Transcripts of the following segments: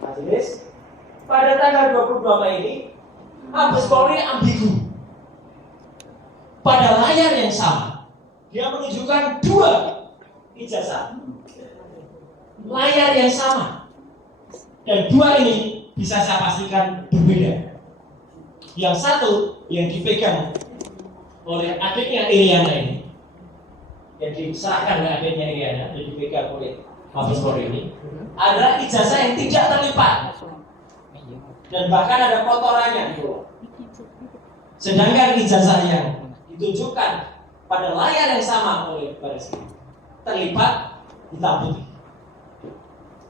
Majelis, pada tanggal 22 Mei ini Mabes Polri ambigu. Pada layar yang sama, dia menunjukkan 2 ijazah. Layar yang sama. Dan 2 ini bisa saya pastikan berbeda. Yang satu yang dipegang oleh adiknya Iriana ini, yang diserahkan oleh adiknya Iriana, yang dipegang oleh Mabes Polri ini, adalah ijazah yang tidak terlipat. Dan bahkan ada kotorannya gitu. Sedangkan ijazah yang ditunjukkan pada layar yang sama oleh Baris terlipat hitam putih.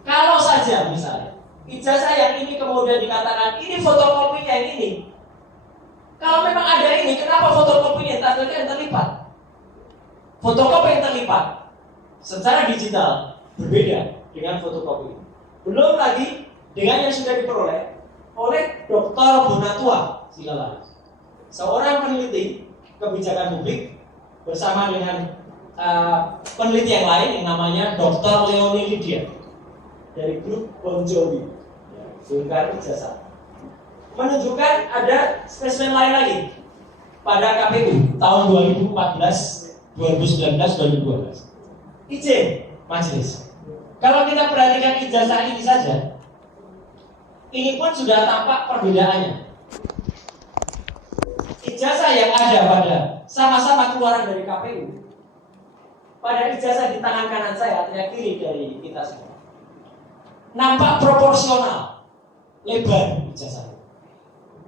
Kalau saja misalnya ijazah yang ini kemudian dikatakan ini fotokopinya yang ini, kalau memang ada ini, kenapa fotokopinya yang terlipat? Fotokopi yang terlipat secara digital berbeda dengan fotokopi. Belum lagi dengan yang sudah diperoleh oleh Dr. Bonatua Silalahi, seorang peneliti kebijakan publik bersama dengan peneliti yang lain yang namanya Dr. Leoni Lydia dari grup Bon Jovi, Bongkar Ijazah, menunjukkan ada spesimen lain lagi pada KPU tahun 2014, 2019, 2012. Izin majelis, kalau kita perhatikan ijazah ini saja, ini pun sudah tampak perbedaannya. Ijazah yang ada pada sama-sama keluaran dari KPU, pada ijazah di tangan kanan saya, artinya kiri dari kita semua, nampak proporsional lebar ijazah.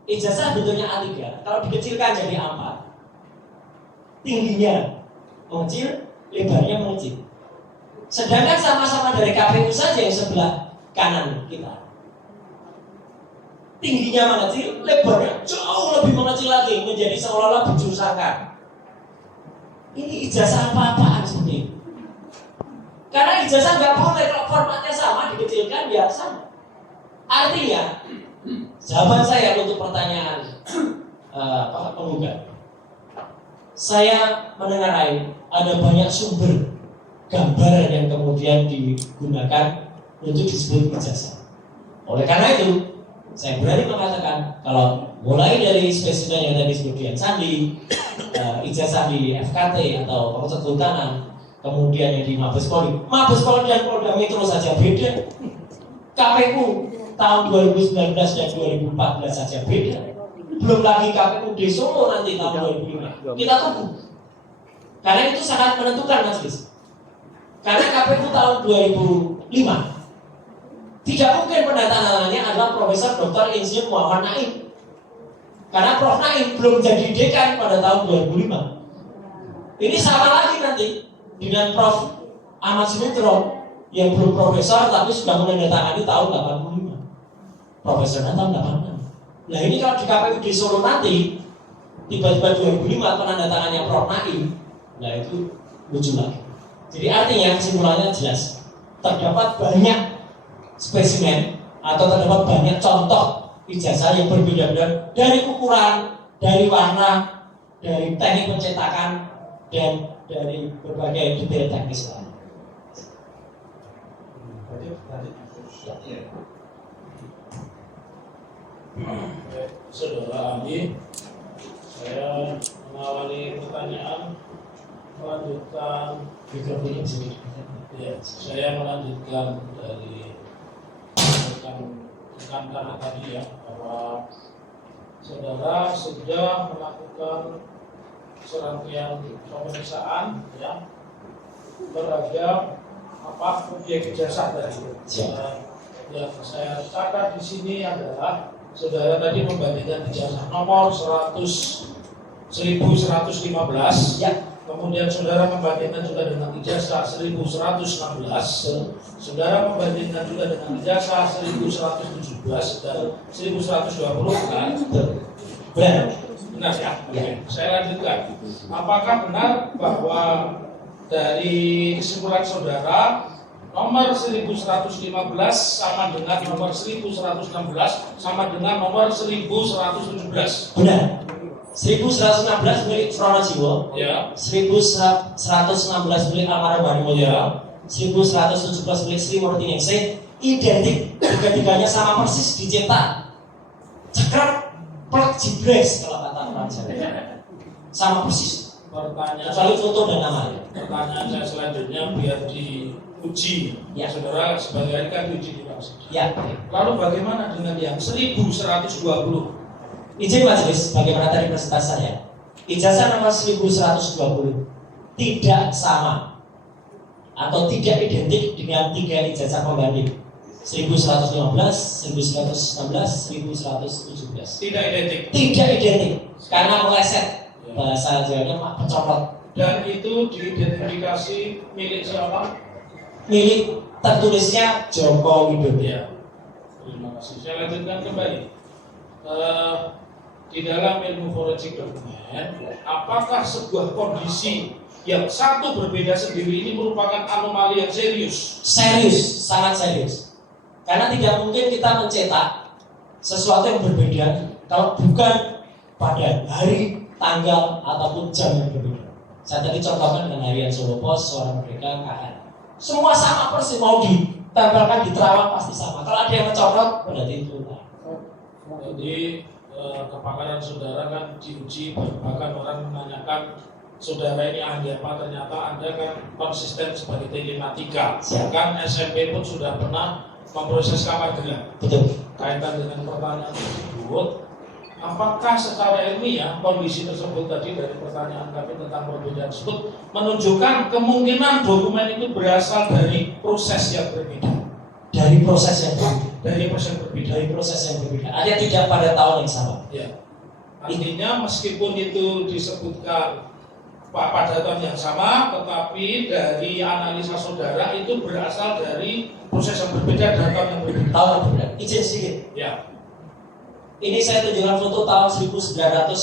Ijazah bentuknya A3, kalau dikecilkan jadi A4, tingginya mengecil, lebarnya mengecil. Sedangkan sama-sama dari KPU saja yang sebelah kanan kita, tingginya mengecil, lebarnya jauh lebih mengecil lagi, menjadi seolah-olah bujur sangkar. Ini ijazah apa-apaan seperti ini. Karena ijazah nggak boleh, kalau formatnya sama, dikecilkan ya sama. Artinya, jawaban saya untuk pertanyaan penggugat, saya mendengar ada banyak sumber gambar yang kemudian digunakan untuk disebut ijazah. Oleh karena itu, saya berani mengatakan kalau mulai dari spesimen yang tadi disebut Sandi, ijazah di FKT atau proses kehutanan, kemudian yang di Mabes Polri dan Polda Metro saja beda, KPU tahun 2019 dan 2014 saja beda, belum lagi KPU di Solo nanti tahun 2005. Kita tunggu, karena itu sangat menentukan majelis. Karena KPU tahun 2005 tidak mungkin pendatangannya adalah Profesor Dr. Insinyur Muhammad Naim, karena Prof. Naim belum jadi dekan pada tahun 2005. Ini sama lagi nanti dengan Prof. Ahmad Sumitro yang belum profesor tapi sudah menandatangani tahun 85. Profesornya tahun 86. Nah ini kalau di KPU di Solo nanti tiba-tiba 2005 penandatangannya Prof. Naim, nah itu lucu lagi. Jadi artinya kesimpulannya jelas, terdapat banyak spesimen atau terdapat banyak contoh ijazah yang berbeda-beda dari ukuran, dari warna, dari teknik pencetakan, dan dari berbagai detail teknis lain. Saudara Andi, saya mengawali pertanyaan melanjutkan saya melanjutkan dari rekan-rekan tadi ya, bahwa saudara sudah melakukan serangkaian pemeriksaan ya beragam objek ijazah tadi. Yang saya catat di sini adalah saudara tadi membandingkan ijazah nomor 1115 ya. Kemudian saudara membandingkan juga dengan ijazah 1116, saudara membandingkan juga dengan ijazah 1117 dan 1120 kan? Benar ya? Oke. Saya lanjutkan. Apakah benar bahwa dari kesimpulan saudara nomor 1115 sama dengan nomor 1116 sama dengan nomor 1117? Benar. 1116 milik Pronojiwo, ya. 1116 milik Almarhum Bani Mulyo, 1117 milik Sri Murti Ningsih, identik tiga-tiganya sama persis dicetak. Cekrek, plek, jibres kalau kata orang Jawa. Sama persis. Kecuali foto dan namanya. Pertanyaan saya selanjutnya biar diuji. Ya. Saudara sebagai kan diuji di Pak. Ya. Lalu bagaimana dengan yang 1120? Izin majelis, bagaimana tadi presentasinya? Ijazah nomor 1120 tidak sama atau tidak identik dengan 3 ijazah pembanding 1115, 1116, 1117. Tidak identik. Tidak identik karena meleset, bahasa Jawanya pecopot. Dan itu diidentifikasi milik siapa? Milik tertulisnya Joko Widodo. Ya. Terima kasih. Saya lanjutkan kembali. Di dalam ilmu forensik dokumen, apakah sebuah kondisi yang satu berbeda sendiri ini merupakan anomali yang serius? Serius, sangat serius. Karena tidak mungkin kita mencetak sesuatu yang berbeda kalau bukan pada hari, tanggal, ataupun jam yang berbeda. Saya tadi contohkan dengan harian Solo Pos, Suara Merdeka, KN. Semua sama persis, mau ditempelkan di terawang pasti sama. Kalau ada yang mencorot, berarti itu. Jadi kepakaran saudara kan diuji, bahkan orang menanyakan saudara ini ahli apa, ternyata Anda kan konsisten sebagai telematika. Bahkan SMP pun sudah pernah memproses kamar gerak. Betul. Kaitan dengan pertanyaan tersebut, apakah secara ilmiah kondisi tersebut tadi dari pertanyaan kami tentang perbedaan tersebut menunjukkan kemungkinan dokumen itu berasal dari proses yang berbeda? Dari proses yang berbeda. Dari proses yang berbeda. Dari proses yang berbeda. Ada tidak pada tahun yang sama. Ya. Artinya meskipun itu disebutkan pada tahun yang sama, tetapi dari analisa saudara itu berasal dari proses yang berbeda dan tahun yang berbeda. Tahun yang berbeda. Izin sedikit. Ya. Ini saya tunjukkan foto tahun 1995.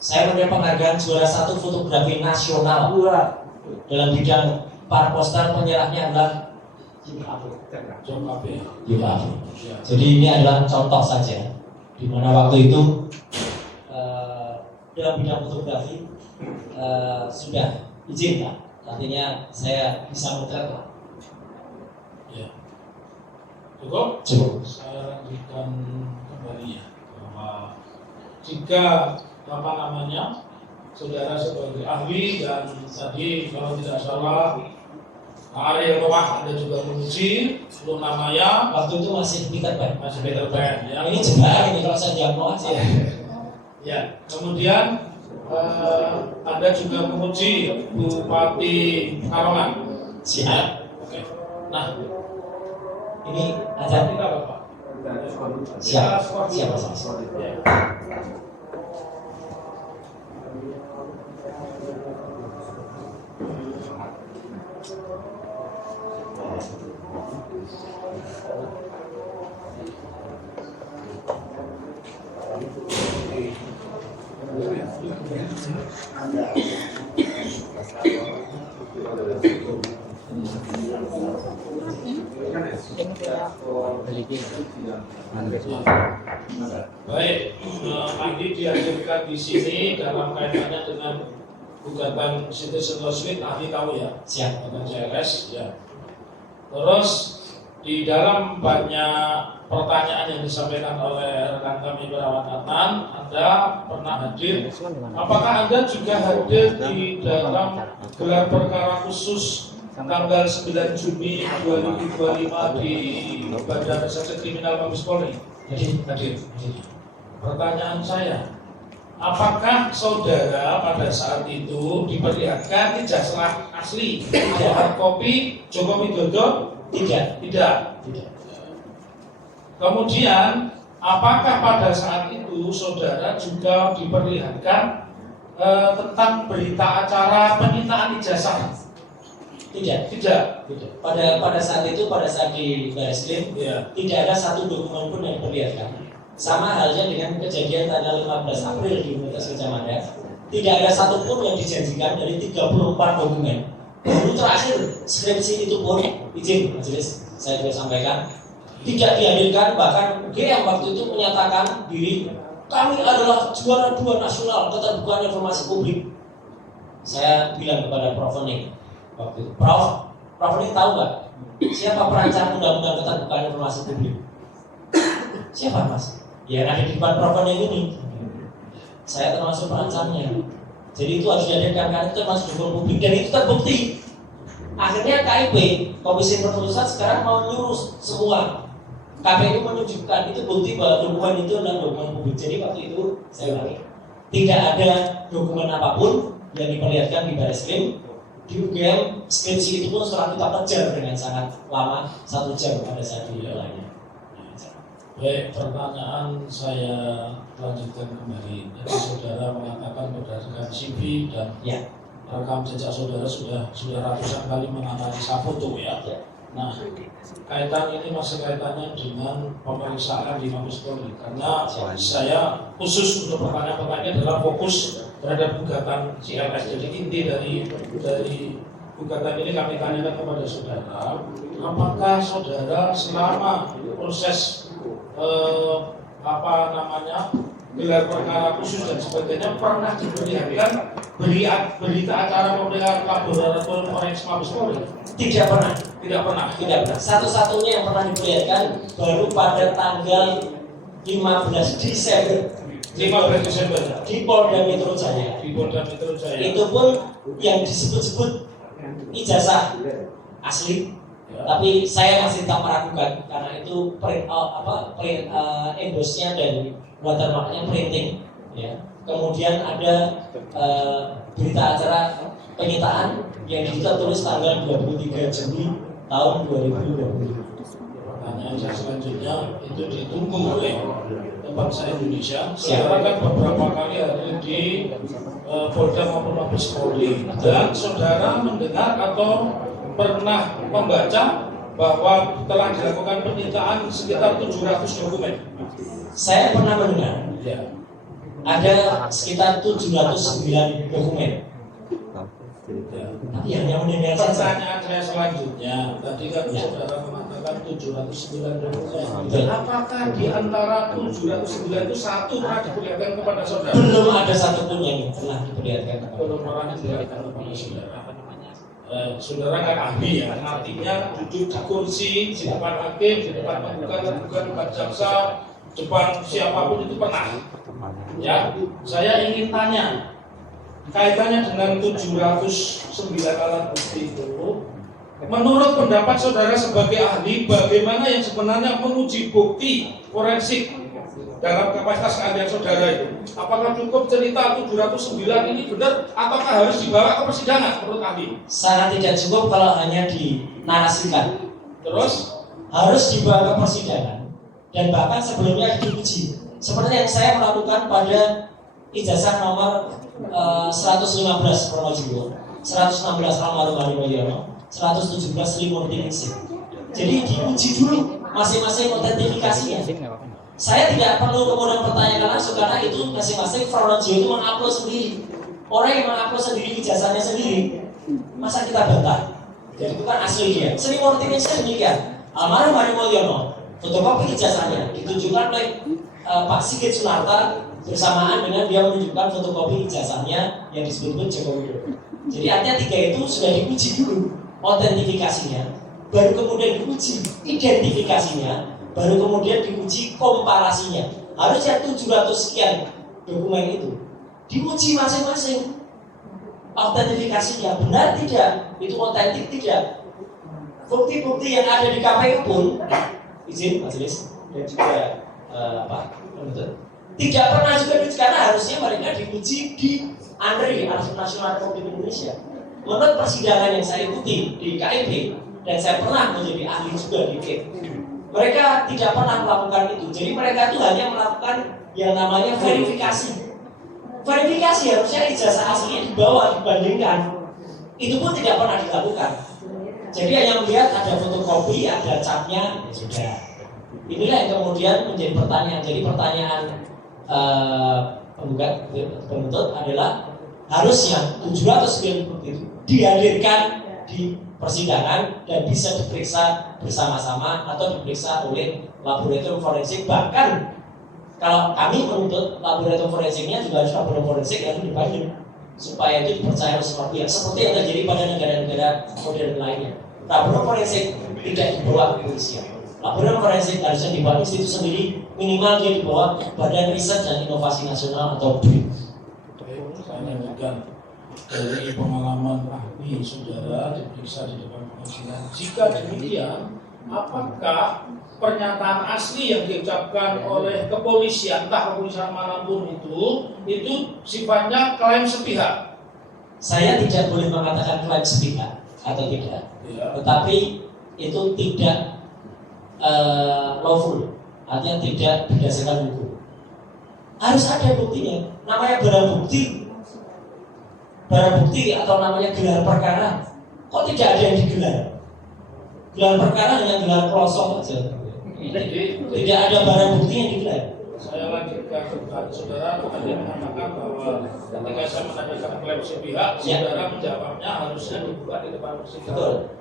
Saya menerima penghargaan juara 1 fotografi nasional dalam bidang parposter, penyerahnya adalah Jom Jadi ini adalah contoh saja di mana waktu itu dalam bidang fotografi sudah izin lah, artinya saya bisa motret lah. Ya. Cukup? Cukup. Saya lanjutkan kembali ya, bahwa jika saudara sebagai ahli dan tadi kalau tidak salah Ariel Wah Anda juga menguji Lu namanya Waktu itu masih Peter Pan. masih Peter Pan ya. Ini jebakan ini kalau saya jawab aja. Ya, kemudian Anda juga menguji Bupati Pekalongan. Siap. Oke. Nah, Ini ada kita Bapak. siap. Siap. Ya. Baik, ini dihadirkan di sini dalam kaitannya dengan gugatan citizen lawsuit, ahli tahu ya, Siap. dengan CLS ya. Terus di dalam banyak pertanyaan yang disampaikan oleh rekan kami Berawan Adnan, Anda pernah hadir. Apakah Anda juga hadir di dalam gelar perkara khusus tanggal 9 Juni 2025 di Badan Reserse Kriminal Mabes Polri? Hadir. Pertanyaan saya, apakah saudara pada saat itu diperlihatkan ijazah asli atau hard copy Joko Widodo? Tidak. Tidak. Tidak. Kemudian, apakah pada saat itu saudara juga diperlihatkan tentang berita acara penyitaan ijazah? Tidak. Tidak. Tidak. Pada saat itu, pada saat di Barreskrim, Ya. tidak ada satu dokumen pun yang diperlihatkan. Sama halnya dengan kejadian tanggal 15 April di Universitas Gadjah Mada. Tidak ada satupun yang dijanjikan dari 34 dokumen. Baru terakhir skripsi itu pun izin majelis saya juga sampaikan tidak dihadirkan, bahkan UGM waktu itu menyatakan diri kami adalah juara 2 nasional keterbukaan informasi publik. Saya bilang kepada Prof. Oning waktu itu, Prof. Oning tahu nggak Siapa perancang undang-undang keterbukaan informasi publik? Siapa mas? Ya yang ada di depan proponnya ini. Saya termasuk perancangnya. Jadi itu harus dihadirkan karena itu termasuk dokumen publik dan itu terbukti. Akhirnya KIP, Komisi Perluasan sekarang mau nyuruh semua. KPU menunjukkan itu bukti bahwa dokumen itu adalah dokumen publik. Jadi waktu itu saya ulangi, tidak ada dokumen apapun yang diperlihatkan di Barreskrim. Di UGM skripsi itu pun setelah kita kejar dengan sangat lama, 1 jam pada saat di lainnya. Baik, pertanyaan saya lanjutkan kembali. Jadi saudara mengatakan berdasarkan CV dan rekam jejak saudara sudah ratusan kali menganalisa foto ya. Nah, kaitan ini masih kaitannya dengan pemeriksaan di Mabes Polri karena saya khusus untuk pertanyaan-pertanyaan adalah fokus terhadap gugatan CLS. Jadi inti dari gugatan ini kami tanyakan kepada saudara, apakah saudara selama proses gelar perkara khusus dan sebagainya pernah diperlihatkan berita acara pemeriksaan laboratorium forensik Mabes Polri? Tidak pernah. Satu-satunya yang pernah diperlihatkan baru pada tanggal 15 Desember di Polda Metro Jaya. Itu pun yang disebut-sebut ijazah asli. Tapi saya masih tak meragukan karena itu endorse-nya dan watermark-nya printing ya. Kemudian ada berita acara penyitaan yang kita tulis tanggal 23 Juli tahun 2020. Pertanyaan saya selanjutnya itu ditunggu oleh bangsa Indonesia. Saudara kan beberapa kali hadir di Polda maupun Mabes Polri dan saudara mendengar atau pernah membaca bahwa telah dilakukan penyitaan sekitar 700 dokumen. Saya pernah mendengar Ya. ada sekitar 709 dokumen. Tapi yang mendengar Pertanyaan saya selanjutnya, tadi kan saudara mengatakan 709 dokumen. Apakah di antara 709 itu satu pernah diperlihatkan kepada saudara? belum ada satupun yang pernah diperlihatkan kepada Belum pernah diperlihatkan kepada saudara. Saudara kan ahli ya, artinya duduk di kursi di depan hakim, di depan penggugat, depan jaksa, depan siapapun itu pernah. Ya, saya ingin tanya kaitannya dengan 709 alat bukti itu. Menurut pendapat saudara sebagai ahli, bagaimana yang sebenarnya menguji bukti forensik dalam kapasitas keahlian saudara itu? Apakah cukup cerita 709 ini benar, ataukah harus dibawa ke persidangan menurut ahli? sangat tidak cukup kalau hanya dinarasikan. Terus Harus dibawa ke persidangan dan bahkan sebelumnya diuji. Seperti yang saya melakukan pada ijazah nomor 115 Pronojiwo, 116 almarhum Hari Mulyono, 117 Srimurti Ningsih. Jadi diuji dulu masing-masing autentifikasinya. Saya tidak perlu kemudian pertanyakan langsung karena itu masing-masing Pronojiwo itu mengupload sendiri. Orang yang mengupload sendiri ijazahnya sendiri, masa kita bantah? Jadi itu kan asli dia. Srimurti Ningsih demikian. Almarhum Hari Mulyono, fotokopi ijazahnya ditunjukkan oleh Pak Sigit Sunarta bersamaan dengan dia menunjukkan fotokopi ijazahnya yang disebut Joko Widodo. Jadi artinya 3 itu sudah diuji dulu autentifikasinya, baru kemudian diuji identifikasinya, baru kemudian diuji komparasinya. Harusnya 700 sekian dokumen itu diuji masing-masing autentifikasinya benar tidak, itu otentik tidak. Bukti-bukti yang ada di KPU pun izin majelis dan juga tidak pernah juga diuji karena harusnya mereka diuji di ANRI, Archive Nasional Republik Indonesia. Menurut persidangan yang saya ikuti di KIP dan saya pernah menjadi ahli juga di KIP, mereka tidak pernah melakukan itu. Jadi mereka itu hanya melakukan yang namanya verifikasi. Verifikasi harusnya ijazah aslinya dibawa dibandingkan. Itu pun tidak pernah dilakukan. Jadi hanya melihat ada fotokopi, ada capnya, ya sudah. Inilah yang kemudian menjadi pertanyaan. Jadi pertanyaan penggugat penuntut adalah harusnya 700 bukti itu dihadirkan di persidangan dan bisa diperiksa bersama-sama atau diperiksa oleh laboratorium forensik. Bahkan kalau kami menuntut laboratorium forensiknya juga harus laboratorium forensik yang independen supaya itu dipercaya oleh semua pihak seperti yang terjadi pada negara-negara modern lainnya. Laboratorium forensik tidak dibawa kepolisian. Laboratorium forensik harusnya dibawa institusi sendiri, minimal dia dibawa Badan Riset dan Inovasi Nasional atau BRIN. Saya lanjutkan dari pengalaman ahli saudara diperiksa di depan pengadilan. Jika demikian, apakah pernyataan asli yang diucapkan oleh kepolisian, entah kepolisian manapun itu sifatnya klaim sepihak? Saya tidak boleh mengatakan klaim sepihak atau tidak, Ya. tetapi itu tidak lawful, artinya tidak berdasarkan hukum. Harus ada buktinya. Namanya barang bukti atau namanya gelar perkara. Kok tidak ada yang digelar? Gelar perkara dengan gelar pelosok saja. Tidak ada barang bukti yang digelar. Saya lanjutkan kepada saudara, tadi mengatakan bahwa ketika saya menanyakan klaim sepihak, saudara menjawabnya harusnya dibuka di depan persidangan.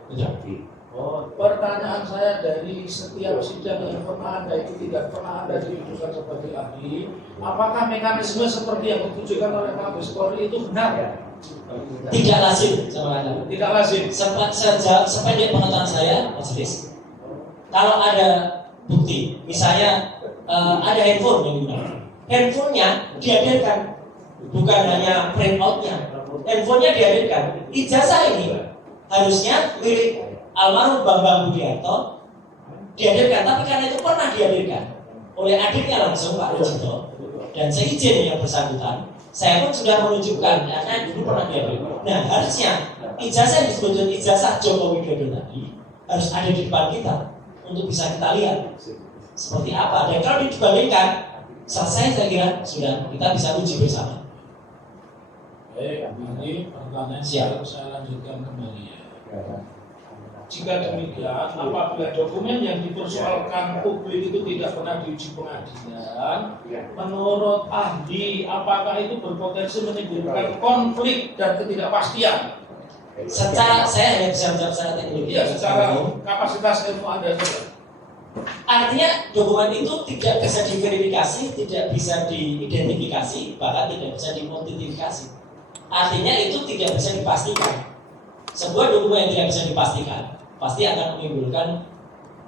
Betul. Oh, pertanyaan saya dari setiap sidang yang pernah Anda itu tidak pernah Anda diutuskan sebagai ahli, apakah mekanisme seperti yang ditujukan oleh Mabes Polri itu benar? Tidak lazim, sama Anda. Tidak lazim. Sependek pengetahuan saya, majelis, kalau ada bukti, misalnya ada handphone yang digunakan, handphonenya dihadirkan, bukan hanya print outnya, handphonenya dihadirkan. Ijazah ini harusnya milik almarhum Bambang Budiarto dihadirkan, tapi karena itu pernah dihadirkan oleh adiknya langsung Pak Rujito dan seizin yang bersangkutan, saya pun sudah menunjukkan ya kan dulu pernah dihadirkan. Nah harusnya ijazah yang disebut ijazah Joko Widodo tadi harus ada di depan kita untuk bisa kita lihat seperti apa, dan kalau dibandingkan selesai, saya kira sudah kita bisa uji bersama. Baik, ini pertanyaan saya lanjutkan kembali ya. Jika demikian, apabila dokumen yang dipersoalkan publik itu tidak pernah diuji pengadilan, menurut ahli, apakah itu berpotensi menimbulkan konflik dan ketidakpastian? Secara saya hanya bisa menjawab secara teknologi. Iya, secara kapasitas ilmu Anda saja. Artinya dokumen itu tidak bisa diverifikasi, tidak bisa diidentifikasi, bahkan tidak bisa dimodifikasi. Artinya itu tidak bisa dipastikan. Sebuah dokumen yang tidak bisa dipastikan pasti akan menimbulkan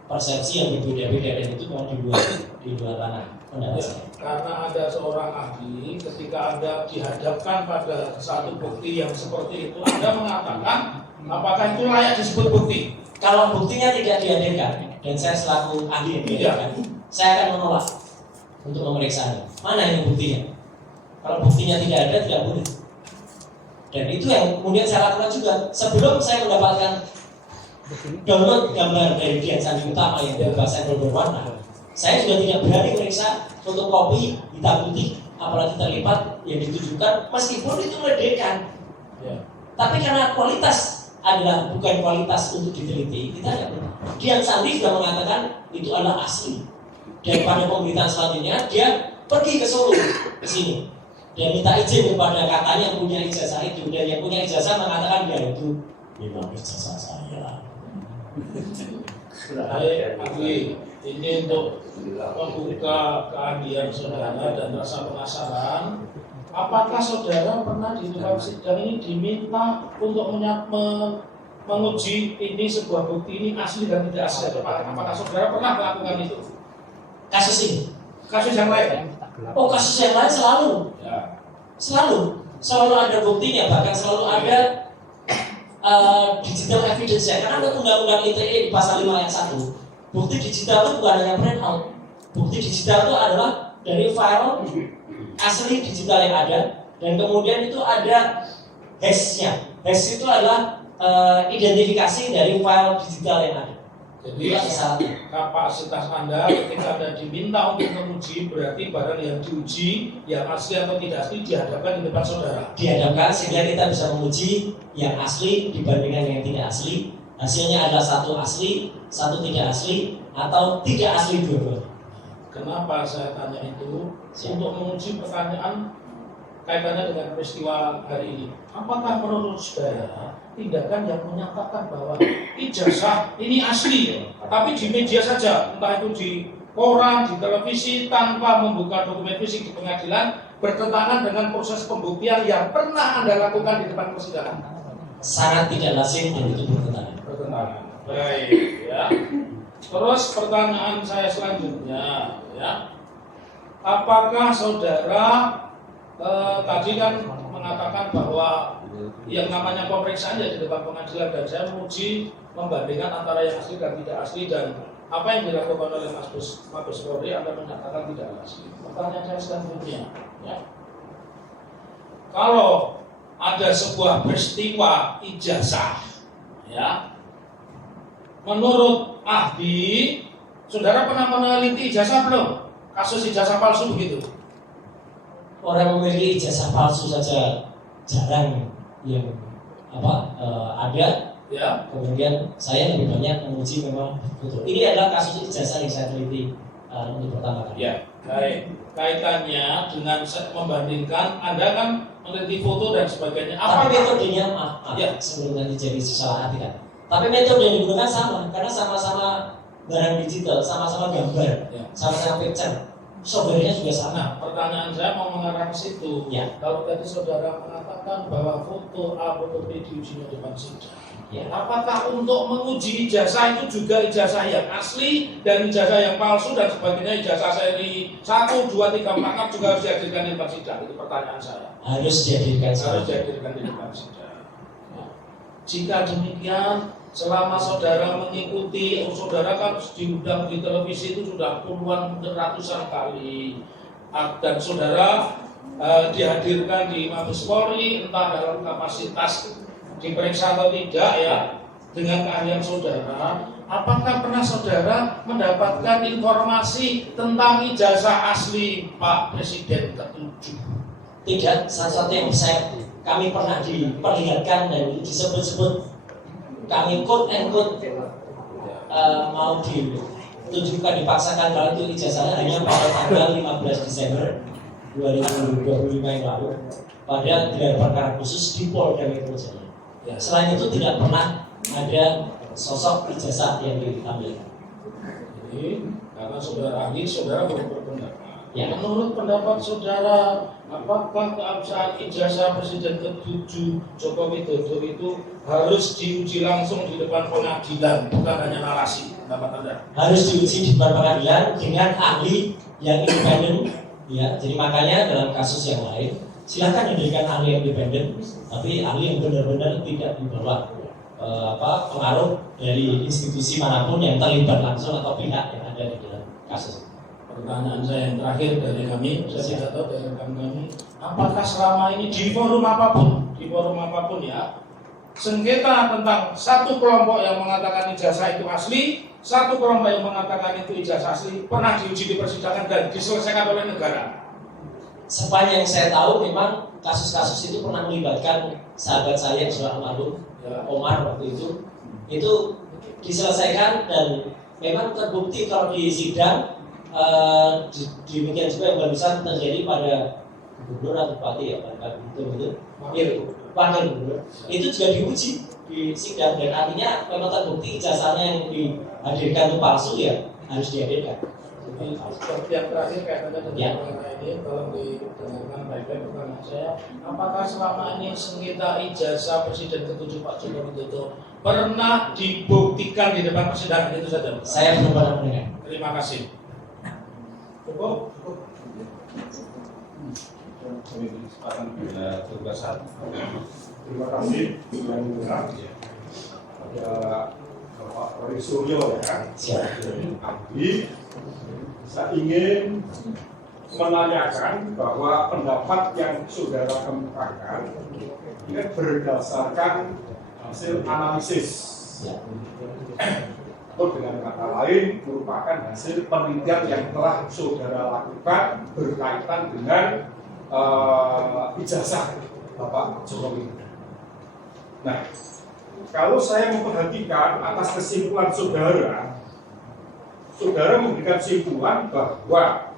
persepsi yang berbeda-beda, dan itu mau di luar ranah pendapat saya. Karena ada seorang ahli, ketika Anda dihadapkan pada satu bukti yang seperti itu, Anda mengatakan apakah itu layak disebut bukti? Kalau buktinya tidak dihadirkan dan saya selaku ahli yang dihadirkan, saya akan menolak untuk memeriksa. Mana ini buktinya? Kalau buktinya tidak ada, tidak boleh. Dan itu yang kemudian saya lakukan juga. Sebelum saya mendapatkan download gambar dari Dian Sandi Utama yang berbahasa berwarna, saya juga tidak berani meriksa fotokopi hitam putih, apalagi terlipat yang ditujukan, meskipun itu meledekkan. Tapi karena kualitas adalah bukan kualitas untuk diteliti, kita tidak pernah. Dian Sandi sudah mengatakan itu adalah asli. Dan pada pemberitaan selanjutnya dia pergi ke Solo, ke sini. Dia minta izin kepada kakaknya yang punya ijazah itu, dan yang punya ijazah mengatakan dia itu memang ijazah saya. Baik, ahli, ini untuk membuka keahlian saudara dan rasa penasaran. Apakah saudara pernah di dalam sidang ini diminta untuk menguji ini sebuah bukti ini asli dan tidak asli? Apakah saudara pernah melakukan itu? Kasus ini? Kasus yang lain? Oh, kasus yang lain selalu. Ya. Selalu ada buktinya, bahkan selalu ada digital evidence ya. Karena ada undang-undang ITE di pasal 5 ayat 1. Bukti digital itu bukan hanya print out. Bukti digital itu adalah dari file asli digital yang ada, dan kemudian itu ada hash-nya. Hash itu adalah identifikasi dari file digital yang ada. Jadi kapasitas Anda ketika Anda diminta untuk menguji, berarti barang yang diuji yang asli atau tidak asli dihadapkan di depan saudara. Dihadapkan sehingga kita bisa menguji yang asli dibandingkan yang tidak asli. Hasilnya adalah satu asli, satu tidak asli, atau tidak asli dua-duanya. Kenapa saya tanya itu? Untuk menguji pertanyaan kaitannya dengan peristiwa hari ini. Apakah menurut saudara tindakan yang menyatakan bahwa ijazah ini asli, tapi di media saja, entah itu di koran, di televisi, tanpa membuka dokumen fisik di pengadilan, bertentangan dengan proses pembuktian yang pernah Anda lakukan di depan persidangan? Sangat tidak lazim dan itu bertentangan. Baik, ya. Terus pertanyaan saya selanjutnya, ya. Apakah saudara tadi kan mengatakan bahwa yang namanya pemeriksaan ya di depan pengadilan, dan saya menguji membandingkan antara yang asli dan tidak asli, dan apa yang dilakukan oleh Mabes Polri Anda menyatakan tidak asli. Pertanyaan saya selanjutnya, ya. Kalau ada sebuah peristiwa ijazah, ya, menurut ahli, saudara pernah meneliti ijazah belum? Kasus ijazah palsu begitu. Orang memiliki ijazah palsu saja jarang yang ada. Ya. Kemudian saya lebih banyak menguji memang betul. Ini adalah kasus ijazah yang saya teliti untuk pertama kali. Ya, baik. Kaitannya dengan membandingkan, Anda kan meneliti foto dan sebagainya. Tapi metodenya ya, sebelum nanti jadi salah arti kan. Tapi metode yang digunakan sama, karena sama-sama barang digital, sama-sama gambar, ya, sama-sama picture. Software-nya juga sama. Nah, pertanyaan saya mau mengarah ke situ. Ya. Kalau tadi saudara mengatakan bahwa foto A, foto B diuji di depan sidang, Ya. apakah untuk menguji ijazah itu juga ijazah yang asli dan ijazah yang palsu dan sebagainya, ijazah seri 1, 2, 3, 4 juga harus dihadirkan di depan sidang? Itu pertanyaan saya. Harus dihadirkan. Harus dihadirkan di depan sidang. Ya. Jika demikian, selama saudara mengikuti, saudara kan diundang di televisi itu sudah puluhan, ratusan kali, dan saudara dihadirkan di Mabes Polri, entah dalam kapasitas diperiksa atau tidak, ya, dengan keahlian saudara. Apakah pernah saudara mendapatkan informasi tentang ijazah asli Pak Presiden ke-7? Tidak, satu-satu yang kami pernah diperlihatkan dan disebut-sebut, kami quote and quote mau ditunjukkan, dipaksakan kalau itu ijazahnya hanya pada tanggal 15 Desember 2025 yang lalu pada gelar perkara khusus di Polda Metro Jaya. Ya, selain itu tidak pernah ada sosok ijazah yang diambil. Jadi karena saudara ahli, saudara belum berpendapat. Ya. Menurut pendapat saudara, apakah keabsahan ijazah Presiden ke-7 Joko Widodo itu harus diuji langsung di depan pengadilan, bukan hanya narasi? Pendapat Anda? Harus diuji di depan pengadilan dengan ahli yang independen. Ya, jadi makanya dalam kasus yang lain silakan diberikan ahli yang independen, tapi ahli yang benar-benar tidak dibawa pengaruh dari institusi manapun yang terlibat langsung atau pihak yang ada di dalam kasus. Pertanyaan saya yang terakhir dari kami, saya tidak tahu dari kami, apakah selama ini di forum apapun ya, sengketa tentang satu kelompok yang mengatakan ijazah itu asli, satu kelompok yang mengatakan itu ijazah asli, pernah diuji di persidangan dan diselesaikan oleh negara? Sepanjang saya tahu, memang kasus-kasus itu pernah melibatkan sahabat saya yang sudah almarhum, ya, Omar waktu itu diselesaikan dan memang terbukti kalau di sidang. Demikian juga yang barusan terjadi pada gubernur atau bupati ya, pada gubernur wakil gubernur itu juga diuji di sidang, dan artinya memang terbukti ijazahnya yang dihadirkan itu palsu, ya harus dihadirkan. Seperti yang terakhir kaitannya dengan perkara ini, tolong didengarkan baik-baik pertanyaan saya. Apakah selama ini sengketa ijazah Presiden ke-7 Pak Joko Widodo pernah dibuktikan di depan persidangan? Itu saja. Saya belum pernah mendengar. Terima kasih. Cukup. Kami beri kesempatan kepada tugasan. Terima kasih yang benar. Ada Bapak Rory Suryo ya. Ahli. Saya ingin menanyakan bahwa pendapat yang saudara kemukakan ini berdasarkan hasil analisis. Atau dengan kata lain merupakan hasil penelitian yang telah saudara lakukan berkaitan dengan ijazah Bapak Jokowi. Nah, kalau saya memperhatikan atas kesimpulan saudara memberikan kesimpulan bahwa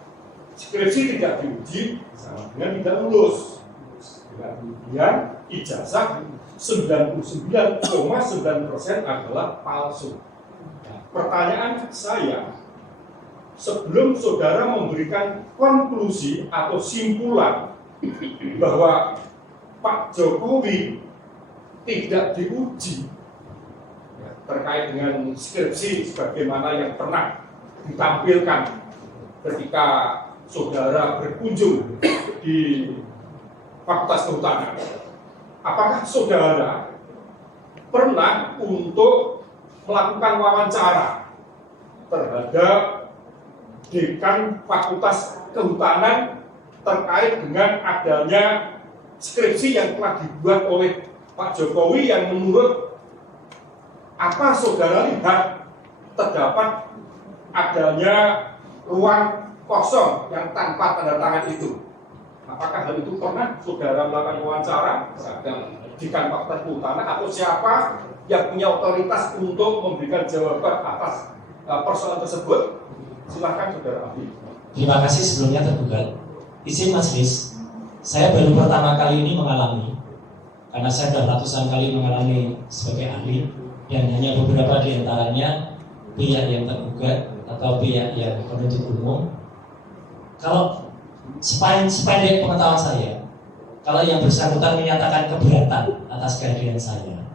skripsi tidak diuji sama dengan tidak lulus. Dan kemudian ijazah 99,9% adalah palsu. Pertanyaan saya, sebelum saudara memberikan konklusi atau simpulan bahwa Pak Jokowi tidak diuji, terkait dengan skripsi sebagaimana yang pernah ditampilkan ketika saudara berkunjung di Fakultas Kehutanan. Apakah saudara pernah untuk melakukan wawancara terhadap dekan Fakultas Kehutanan terkait dengan adanya skripsi yang telah dibuat oleh Pak Jokowi yang menurut apa saudara lihat terdapat adanya ruang kosong yang tanpa tanda tangan itu? Apakah hal itu pernah saudara melakukan wawancara terhadap dekan Fakultas Kehutanan atau siapa yang punya otoritas untuk memberikan jawaban atas persoalan tersebut? Silakan saudara Abi. Terima kasih sebelumnya tergugat. Izin majelis, saya baru pertama kali ini mengalami, karena saya sudah ratusan kali mengalami sebagai ahli, dan hanya beberapa di antaranya pihak yang tergugat atau pihak yang penuntut umum. Kalau sependek pengetahuan saya, kalau yang bersangkutan menyatakan keberatan atas kehadiran saya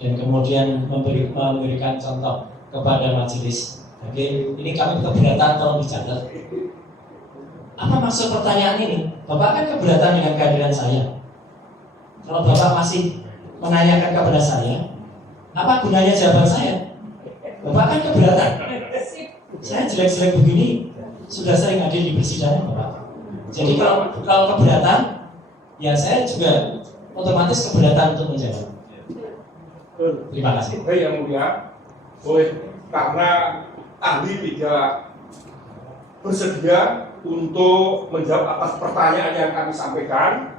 dan kemudian memberikan contoh kepada majelis, oke, ini kami keberatan, tolong dicatat. Apa maksud pertanyaan ini? Bapak kan keberatan dengan kehadiran saya. Kalau Bapak masih menanyakan kepada saya, apa gunanya jawaban saya? Bapak kan keberatan. Saya jelek-jelek begini sudah sering hadir di persidangan, Bapak. Jadi kalau keberatan, ya saya juga otomatis keberatan untuk menjawab. Terima kasih. Baik yang mulia, boleh karena ahli tidak bersedia untuk menjawab atas pertanyaan yang kami sampaikan,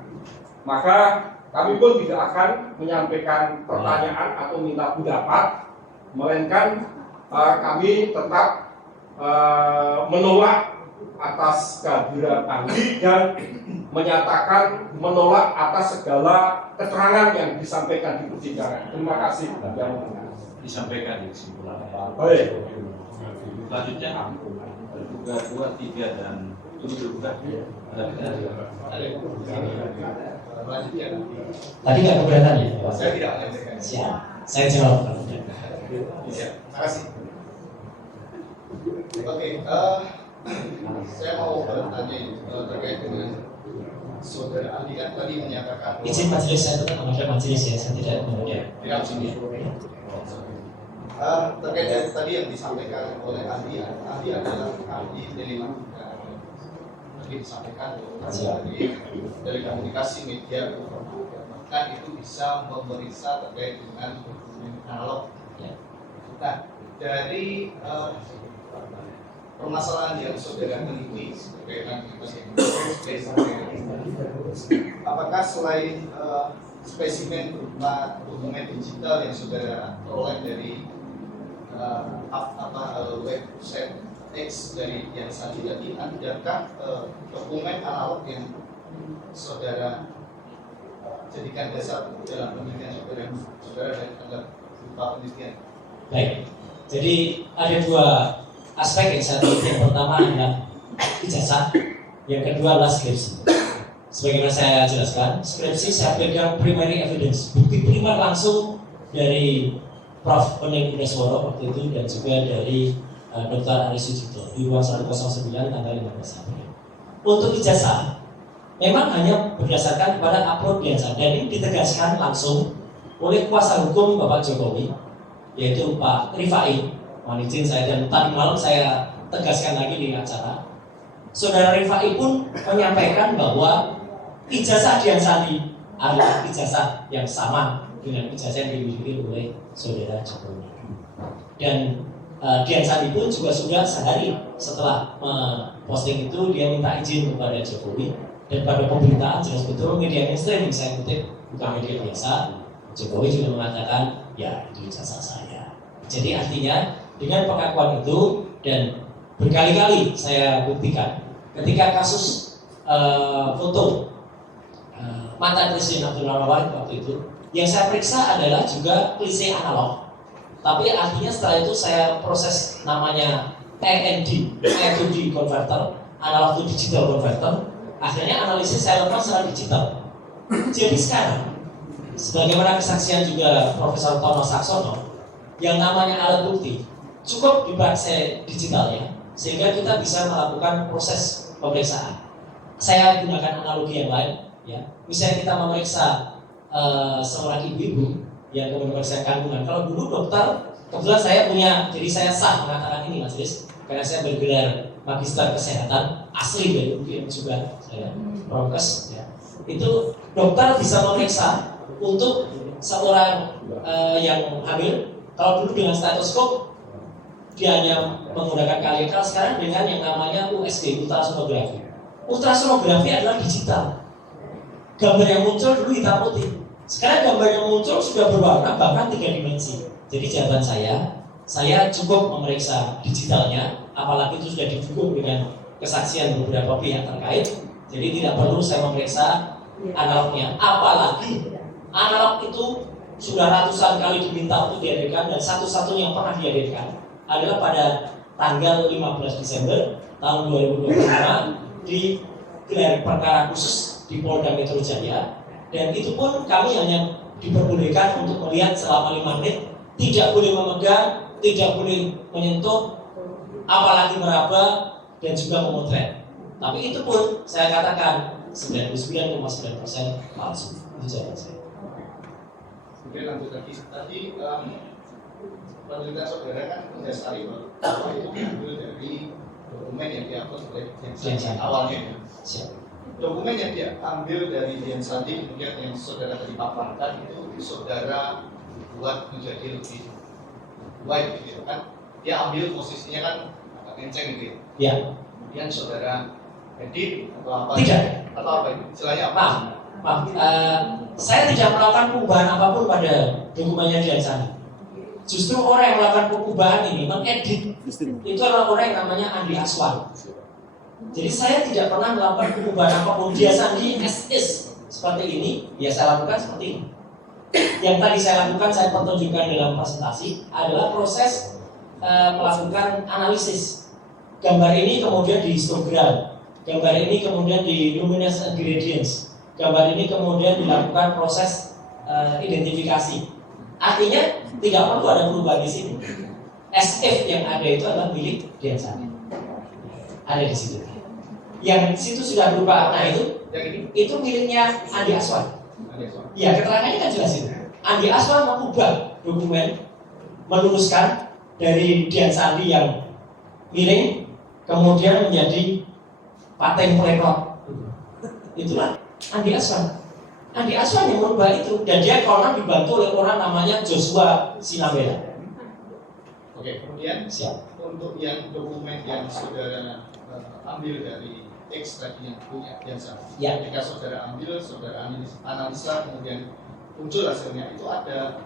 maka kami pun tidak akan menyampaikan pertanyaan atau minta pendapat, melainkan kami tetap menolak atas kehadiran ahli dan menyatakan menolak atas segala keterangan yang disampaikan di persidangan. Terima kasih. Yang disampaikan di kesimpulan. baik. Selanjutnya terduga 2, 3 dan terduga Tadi nggak keberatan ya? Saya tidak menyampaikan. Siap. Saya jawab. Terima kasih. Oke, saya mau bertanya terkait dengan saudara Andi kan tadi menyatakan. Izin majelis, saya tetap menghadap majelis ya, saya tidak kemudian. Tidak sini. Terkait dengan tadi yang disampaikan oleh Andi adalah ahli telematika. Tadi disampaikan dari komunikasi media kan itu bisa memeriksa terkait dengan dokumen analog. Nah, dari permasalahan yang saudara teliti berkaitan apakah selain spesimen berupa dokumen digital yang saudara peroleh dari website X dari yang tadi adakah dokumen analog yang saudara jadikan dasar dalam penelitian saudara dari tanggal penelitian? Baik, jadi ada dua aspek yang saya teliti. Yang pertama adalah ijazah, yang kedua adalah skripsi. Sebagaimana saya jelaskan, skripsi saya pegang primary evidence, bukti primer langsung dari Prof. Oning Udasworo waktu itu dan juga dari Dr. Aris Sujito di ruang 109 tanggal 15 April. Untuk ijazah, memang hanya berdasarkan kepada upload biasa dan ini ditegaskan langsung oleh kuasa hukum Bapak Jokowi, yaitu Pak Rifai. Mohon izin saya, dan tadi malam saya tegaskan lagi di acara. Saudara Rifai pun menyampaikan bahwa ijazah Dian Sandi adalah ijazah yang sama dengan ijazah yang dimiliki oleh saudara Jokowi. Dan Dian Sandi pun juga sudah sehari setelah posting itu dia minta izin kepada Jokowi, dan pada pemberitaan jelas betul media mainstream, saya kutip, bukan media biasa. Jokowi juga mengatakan ya itu ijazah saya. Jadi artinya dengan pengakuan itu dan berkali-kali saya buktikan ketika kasus foto mantan Presiden Abdullah Wahid waktu itu, yang saya periksa adalah juga klise analog. Tapi artinya setelah itu saya proses namanya AND, Air to D converter, analog to digital converter. Akhirnya analisis saya lakukan secara digital. Jadi sekarang, sebagaimana kesaksian juga Profesor Tono Saksono, yang namanya alat bukti cukup dibaca digitalnya sehingga kita bisa melakukan proses pemeriksaan. Saya gunakan analogi yang lain, ya. Misalnya kita memeriksa seorang ibu-ibu yang kemudian memeriksa kandungan. Kalau dulu dokter, kebetulan saya punya, jadi saya sah mengatakan ini Mas Riz, karena saya bergelar magister kesehatan asli dari UGM juga, saya prokes, ya. Itu dokter bisa memeriksa untuk seorang yang hamil. Kalau dulu dengan stetoskop dia hanya menggunakan kaliakal, sekarang dengan yang namanya USG, ultrasonografi. Ultrasonografi adalah digital. Gambar yang muncul dulu hitam putih. Sekarang gambar yang muncul sudah berwarna, bahkan 3 dimensi. Jadi jawaban saya cukup memeriksa digitalnya, apalagi itu sudah didukung dengan kesaksian beberapa pihak terkait. Jadi tidak perlu saya memeriksa analognya. Apalagi analog itu sudah ratusan kali diminta untuk dihadirkan, dan satu-satunya yang pernah dihadirkan adalah pada tanggal 15 Desember tahun 2025 di gelar perkara khusus di Polda Metro Jaya, dan itu pun kami hanya diperbolehkan untuk melihat selama 5 menit, tidak boleh memegang, tidak boleh menyentuh, apalagi meraba dan juga memotret. Tapi itu pun saya katakan 99,9% palsu. Itu jawaban saya. Oke, lanjut lagi. Tadi penelitian saudara kan mendasari bahwa itu diambil dari dokumen yang diupload oleh Dian Sandi awalnya. Dokumen yang diambil dari Dian Sandi kemudian yang saudara tadi paparkan itu saudara buat menjadi lebih wide gitu kan. Dia ambil posisinya kan agak kenceng gitu Ya. Kemudian saudara edit atau apa? Tidak. Atau apa itu? Istilahnya apa? Maaf, saya tidak melakukan perubahan apapun pada dokumennya Dian Sandi. Justru orang yang melakukan perubahan ini, mengedit, itu adalah orang yang namanya Andi Aswan. Jadi saya tidak pernah melakukan perubahan apapun. Dian Sandi as is seperti ini, ya saya lakukan seperti ini. Yang tadi saya lakukan, saya pertunjukkan dalam presentasi adalah proses melakukan analisis. Gambar ini kemudian di histogram, gambar ini kemudian di luminance gradients. Gambar ini kemudian dilakukan proses identifikasi. Artinya tidak perlu ada perubahan di sini. SF yang ada itu adalah milik Dian Sandi. Ada di situ. Yang di situ sudah berubah. Nah itu miliknya Andi Aswan. Ya, keterangannya kan jelas itu. Andi Aswan mengubah dokumen, meluruskan dari Dian Sandi yang miring kemudian menjadi paten plekot. Itulah Andi Aswan. Andi Aswan yang merubah itu, dan dia konon dibantu oleh orang namanya Joshua Sinabela. Oke, kemudian Siap. untuk yang dokumen yang saudara ambil dari X tadi yang punya Dian Sandi. Ya. Ketika saudara ambil, saudara analisa, kemudian muncul hasilnya, itu ada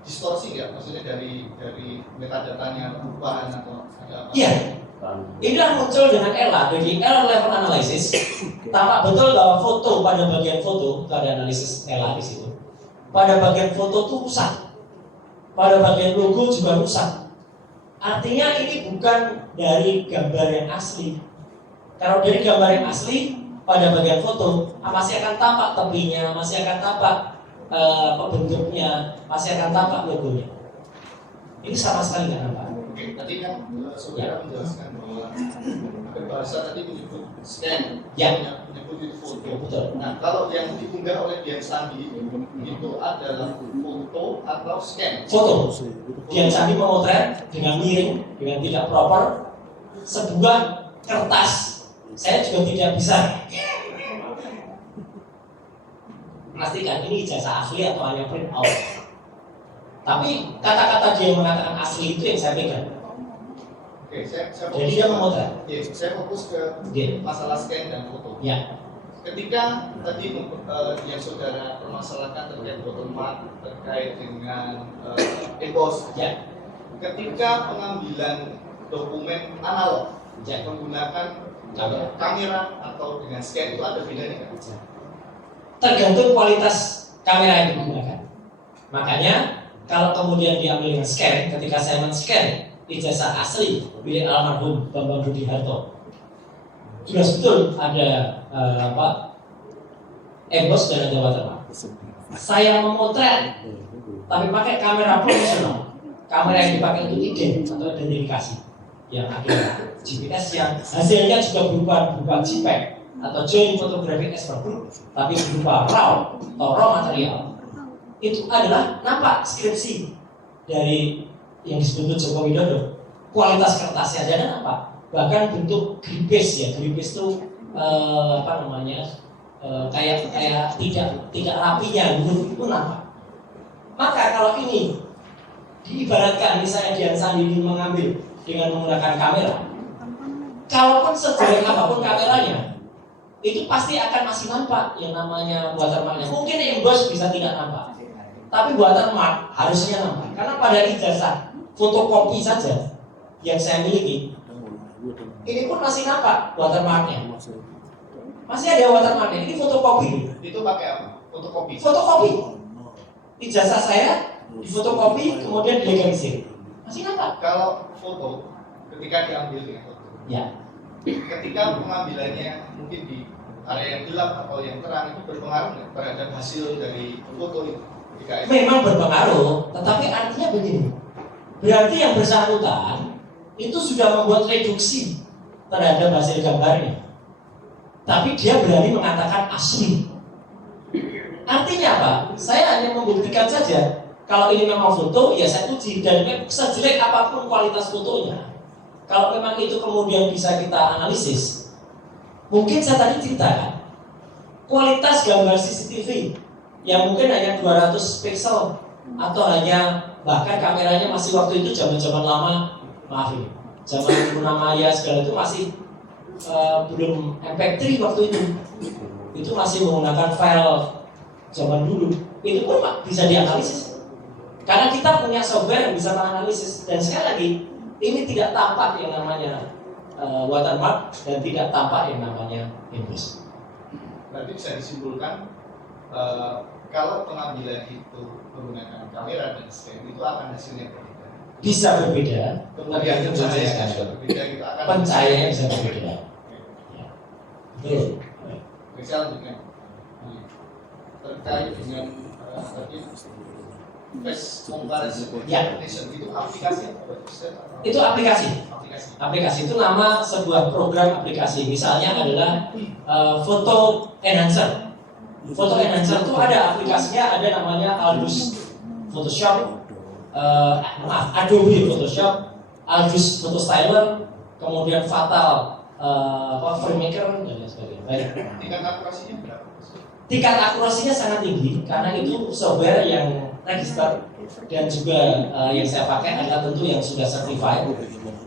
distorsi nggak? Maksudnya dari metadatanya perubahan atau ada apa? Iya. Inilah muncul dengan ELA, jadi error level analysis. Tampak betul bahwa foto pada bagian foto, itu ada analisis ELA di situ. Pada bagian foto itu rusak, pada bagian logo juga rusak. Artinya ini bukan dari gambar yang asli. Kalau dari gambar yang asli, pada bagian foto masih akan tampak tepinya, masih akan tampak bentuknya, masih akan tampak logonya. Ini sama sekali nggak nampak. Oke, tadi kan saudara menjelaskan bahwa bahasa tadi menyebut scan, Ya. menyebut itu foto. Ya, betul. Nah, kalau yang diunggah oleh Dian Sandi itu adalah foto atau scan? Foto. Dian Sandi memotret dengan miring, dengan tidak proper sebuah kertas. Saya juga tidak bisa pastikan ini ijazah asli atau hanya print out. Tapi kata-kata dia mengatakan asli itu yang saya pegang. Oke, saya Jadi dia memotret. Ya, saya fokus ke masalah scan dan foto. Ya. Ketika tadi yang saudara permasalahkan terkait watermark, terkait dengan emboss, Ya. ketika pengambilan dokumen analog Ya. menggunakan kamera atau dengan scan itu ada bedanya kan? Tergantung kualitas kamera yang digunakan. Makanya kalau kemudian diambil dengan scan, ketika saya men-scan ijazah asli milik almarhum Bambang Budi Harto, jelas betul ada emboss dan ada watermark. Saya memotret tapi pakai kamera profesional, kamera yang dipakai untuk ident atau identifikasi, yang ada GPS yang hasilnya juga berupa JPEG atau Joint Photographic Expert Group, tapi berupa RAW atau raw material. Itu adalah nampak skripsi dari yang disebut Joko Widodo. Kualitas kertasnya aja nampak. Bahkan bentuk gripis ya, gripis itu kayak tidak rapinya itu nampak. Maka kalau ini diibaratkan misalnya Dian Sandi ini mengambil dengan menggunakan kamera, kalaupun sejelek apapun kameranya, itu pasti akan masih nampak yang namanya watermarknya. Mungkin emboss bisa tidak nampak, tapi watermark harusnya nampak. Karena pada ijazah fotokopi saja yang saya miliki, ini pun masih nampak watermarknya. Masih ada watermarknya. Ini fotokopi. Itu pakai apa? Fotokopi. Fotokopi. Ijazah saya difotokopi kemudian dilegalisir. Masih nampak. Kalau foto ketika diambil dengan foto, Ya. ketika pengambilannya mungkin di area yang gelap atau yang terang, itu berpengaruh nggak terhadap hasil dari foto itu? Memang berpengaruh, tetapi artinya begini. Berarti yang bersangkutan itu sudah membuat reduksi terhadap hasil gambarnya. Tapi dia berani mengatakan asli. Artinya apa? Saya hanya membuktikan saja kalau ini memang foto, ya saya uji. Dan sejelek apapun kualitas fotonya, kalau memang itu kemudian bisa kita analisis, mungkin saya tadi ceritakan kualitas gambar CCTV yang mungkin hanya 200 pixel atau hanya bahkan kameranya masih waktu itu zaman-zaman lama, maaf ya, zaman Luna Maya segala itu masih belum MP3 waktu itu masih menggunakan file zaman dulu. Itu pun bisa dianalisis karena kita punya software yang bisa menganalisis. Dan sekali lagi, ini tidak tampak yang namanya watermark dan tidak tampak yang namanya emboss. Berarti bisa disimpulkan kalau pengambilan itu menggunakan kamera dan scan itu akan hasilnya berbeda. Bisa berbeda. Kemudian pencahayaannya juga berbeda, itu akan Pencahayaannya bisa berbeda. Betul. Misal dengan terkait dengan tadi face comparison Ya. itu aplikasi apa? Itu aplikasi. Aplikasi itu nama sebuah program aplikasi. Misalnya adalah Photo Enhancer. Photo Enhancer itu ada aplikasinya, ada namanya Aldus Photoshop, Adobe Photoshop, Aldus Photo Styler, kemudian Fatal Filmmaker dan lain sebagainya. Baik. Tingkat akurasinya berapa? Tingkat akurasinya sangat tinggi karena itu software yang register dan juga yang saya pakai adalah tentu yang sudah certified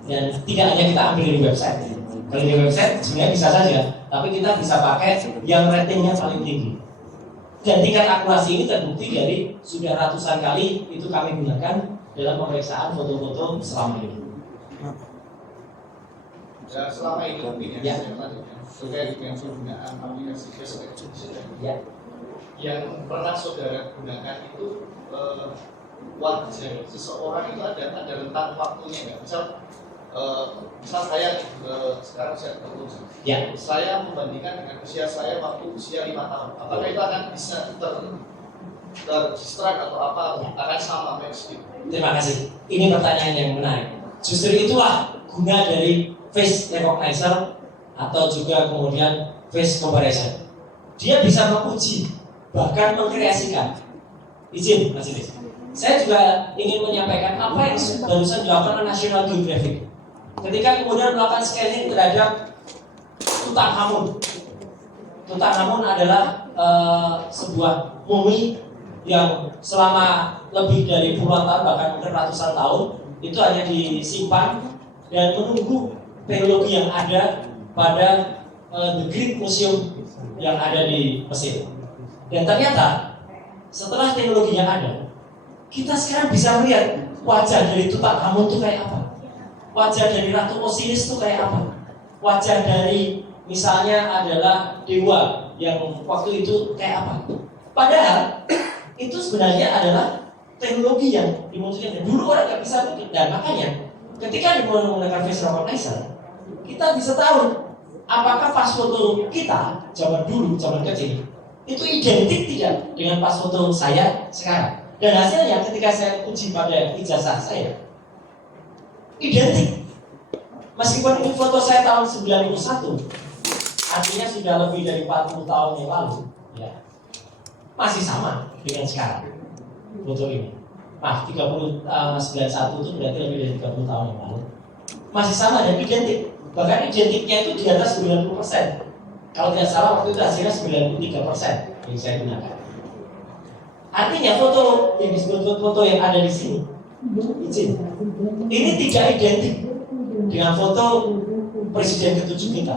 dan tidak hanya kita ambil di website. Kalau di website sebenarnya bisa saja, tapi kita bisa pakai yang ratingnya paling tinggi. Dan tingkat akurasi ini terbukti dari sudah ratusan kali itu kami gunakan dalam pemeriksaan foto-foto selama ini. Ya, selama ini mungkin Ya. terkait dengan penggunaan aplikasi Facebook Ya. yang pernah saudara gunakan itu wajar seseorang itu ada rentang waktunya nggak? Misal saya sekarang saya 40, Ya. saya membandingkan dengan usia saya waktu usia 5 tahun, apakah itu akan bisa terdistract atau apa akan sama match gitu? Terima kasih. Ini pertanyaan yang menarik. Justru itulah guna dari face recognizer atau juga kemudian face comparison. Dia bisa menguji, bahkan mengkreasikan. Izin, Mas Idris. Saya juga ingin menyampaikan apa yang barusan dilakukan oleh National Geographic. Ketika kemudian melakukan scanning terhadap Tutankhamun. Tutankhamun adalah sebuah mumi yang selama lebih dari puluhan tahun, bahkan mungkin ratusan tahun, itu hanya disimpan dan menunggu teknologi yang ada pada The Great Museum yang ada di Mesir. Dan ternyata setelah teknologi yang ada, kita sekarang bisa melihat wajah dari Tutankhamun itu kayak apa, wajah dari Ratu Osiris itu kayak apa, wajah dari misalnya adalah dewa yang waktu itu kayak apa. Padahal itu sebenarnya adalah teknologi yang dimunculkan. Dulu orang nggak bisa bikin, dan makanya ketika dimulai menggunakan face recognizer, kita bisa tahu apakah pas foto kita zaman dulu, zaman kecil itu identik tidak dengan pas foto saya sekarang. Dan hasilnya ketika saya uji pada ijazah saya, identik. Meskipun ini foto saya tahun 91, artinya sudah lebih dari 40 tahun yang lalu, ya, masih sama dengan sekarang foto ini. 91 itu berarti lebih dari 30 tahun yang lalu. Masih sama dan identik. Bahkan identiknya itu di atas 90%. Kalau tidak salah waktu itu hasilnya 93% yang saya gunakan. Artinya foto yang disebut foto yang ada di sini, izin, ini tidak identik dengan foto presiden ke-7 kita.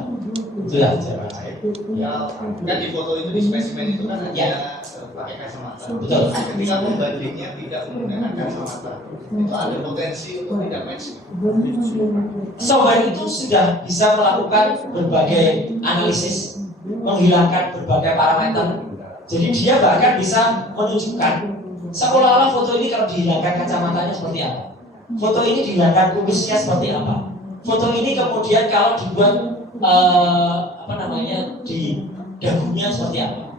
Itulah jawaban saya. Ya, kan di foto itu di spesimen itu kan ada Ya. pakai kacamata. Betul. Ketika membandingnya tidak menggunakan kacamata, itu ada potensi untuk tidak match. Software itu sudah bisa melakukan berbagai analisis, menghilangkan berbagai parameter. Jadi dia bahkan bisa menunjukkan seolah-olah foto ini kalau dihilangkan kacamatanya seperti apa, foto ini dihilangkan kumisnya seperti apa, foto ini kemudian kalau dibuat di dagunya seperti apa.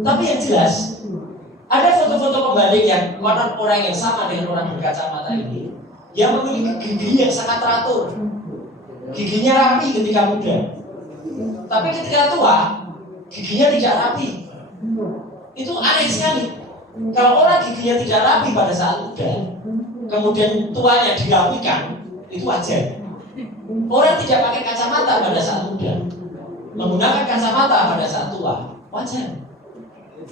Tapi yang jelas ada foto-foto pembanding yang orang yang sama dengan orang berkacamata ini yang memiliki gigi yang sangat teratur, giginya rapi ketika muda, tapi ketika tua giginya tidak rapi. Itu aneh sekali. Kalau orang giginya tidak rapi pada saat muda, kemudian tuanya dirapikan, itu wajar. Orang tidak pakai kacamata pada saat muda, menggunakan kacamata pada saat tua, wajar.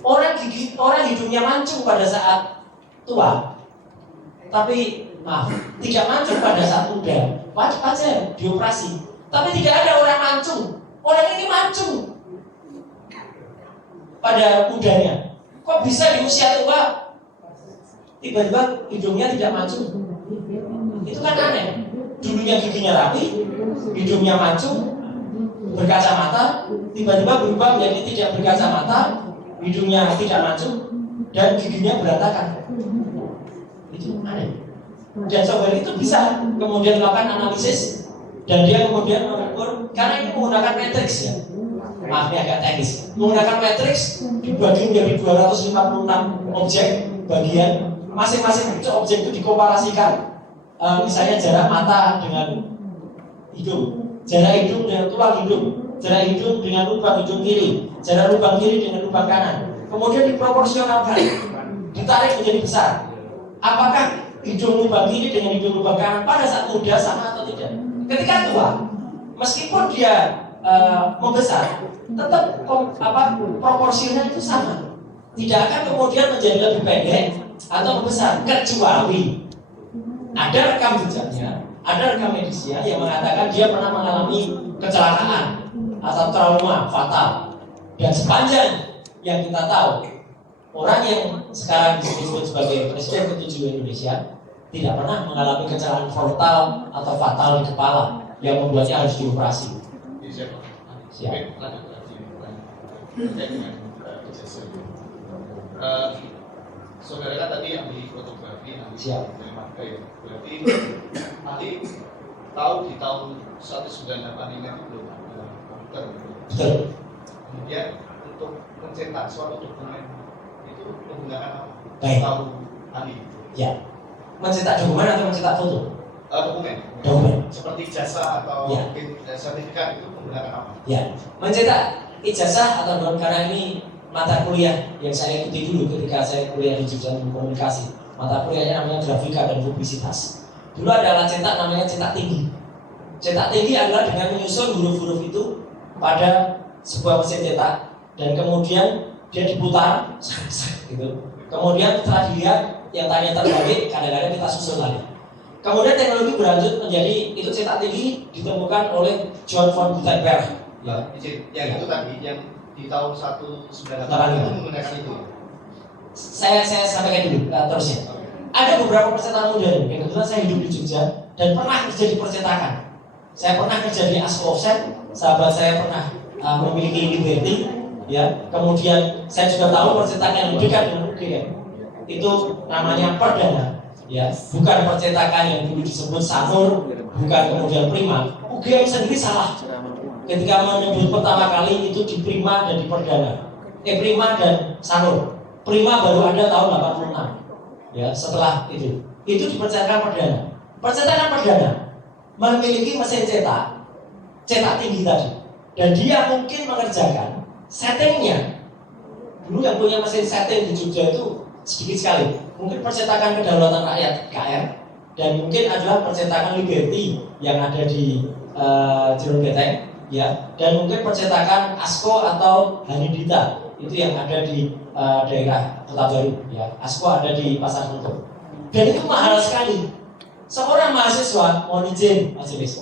Orang hidungnya mancung pada saat tua, tapi tidak mancung pada saat muda, wajar dioperasi. Tapi tidak ada orang mancung. Orang ini mancung pada mudanya. Kok bisa di usia tua tiba-tiba hidungnya tidak mancung? Itu kan aneh. Dulunya giginya rapi, hidungnya mancung, berkacamata, tiba-tiba berubah menjadi tidak berkacamata, hidungnya tidak mancung, dan giginya berantakan. Itu aneh. Dan software itu bisa kemudian melakukan analisis, dan dia kemudian mengukur, karena ini menggunakan matriks ya. Maaf ini agak teknis. Menggunakan matriks dibagi menjadi 256 objek bagian. Masing-masing objek itu dikomparasikan. Misalnya jarak mata dengan hidung, jarak hidung dengan tulang hidung, jarak hidung dengan lubang hidung kiri, jarak lubang kiri dengan lubang kanan. Kemudian diproporsionalkan, ditarik menjadi besar. Apakah hidung lubang kiri dengan hidung lubang kanan pada saat muda sama atau tidak? Ketika tua, meskipun dia membesar, tetap proporsinya itu sama. Tidak akan kemudian menjadi lebih pendek atau membesar, kecuali ada rekam jejaknya, ada rekam medisnya yang mengatakan dia pernah mengalami kecelakaan atau trauma fatal. Dan sepanjang yang kita tahu, orang yang sekarang disebut sebagai Presiden ke-7 Indonesia tidak pernah mengalami kecelakaan frontal atau fatal di kepala yang membuatnya harus dioperasi. Siap. Saudara kan tadi yang di fotografi, Siap. berarti ahli tahu di tahun 1995 itu belum ada komputer. Betul. Kemudian untuk mencetak suatu dokumen itu menggunakan apa? Baik. Tahu ahli. Ya. Mencetak dokumen atau mencetak foto? Dokumen. Seperti ijazah atau Ya. mungkin sertifikat itu menggunakan apa? Ya. Mencetak ijazah atau karena ini mata kuliah yang saya ikuti dulu ketika saya kuliah di jurusan komunikasi. Mata kuliahnya namanya grafika dan publisitas. Dulu ada alat cetak namanya cetak tinggi. Cetak tinggi adalah dengan menyusun huruf-huruf itu pada sebuah mesin cetak dan kemudian dia diputar gitu. Kemudian setelah dilihat yang tanya terbalik, kadang-kadang kita susun lagi. Kemudian teknologi berlanjut menjadi itu cetak tinggi ditemukan oleh John von Gutenberg. Ya. Yang itu tadi yang di tahun 1998 itu menggunakan itu. Saya sampaikan dulu terusnya. Ada beberapa percetakan modern yang kebetulan saya hidup di Jogja dan pernah kerja di percetakan. Saya pernah kerja di Asko Offset, sahabat saya pernah memiliki Liberty, ya. Kemudian saya juga tahu percetakan yang dekat dengan UGM. Itu namanya Perdana, ya. Bukan percetakan yang dulu disebut Sanur, bukan kemudian Prima. UGM sendiri salah ketika menyebut pertama kali itu di Prima dan di Perdana. Prima dan Sanur. Prima baru ada tahun 86. Ya, setelah itu dipercetakan perdana. Percetakan perdana memiliki mesin cetak tinggi tadi, dan dia mungkin mengerjakan settingnya. Dulu yang punya mesin setting di Jogja itu sedikit sekali. Mungkin percetakan Kedaulatan Rakyat (KR) dan mungkin adalah percetakan Liberty yang ada di Jeruk Beteng, ya, dan mungkin percetakan ASKO atau Hanidita itu yang ada di daerah Kota Baru, ya. ASKO ada di Pasar Tutup. Dan itu mahal sekali. Seorang mahasiswa, mohon izin majelis,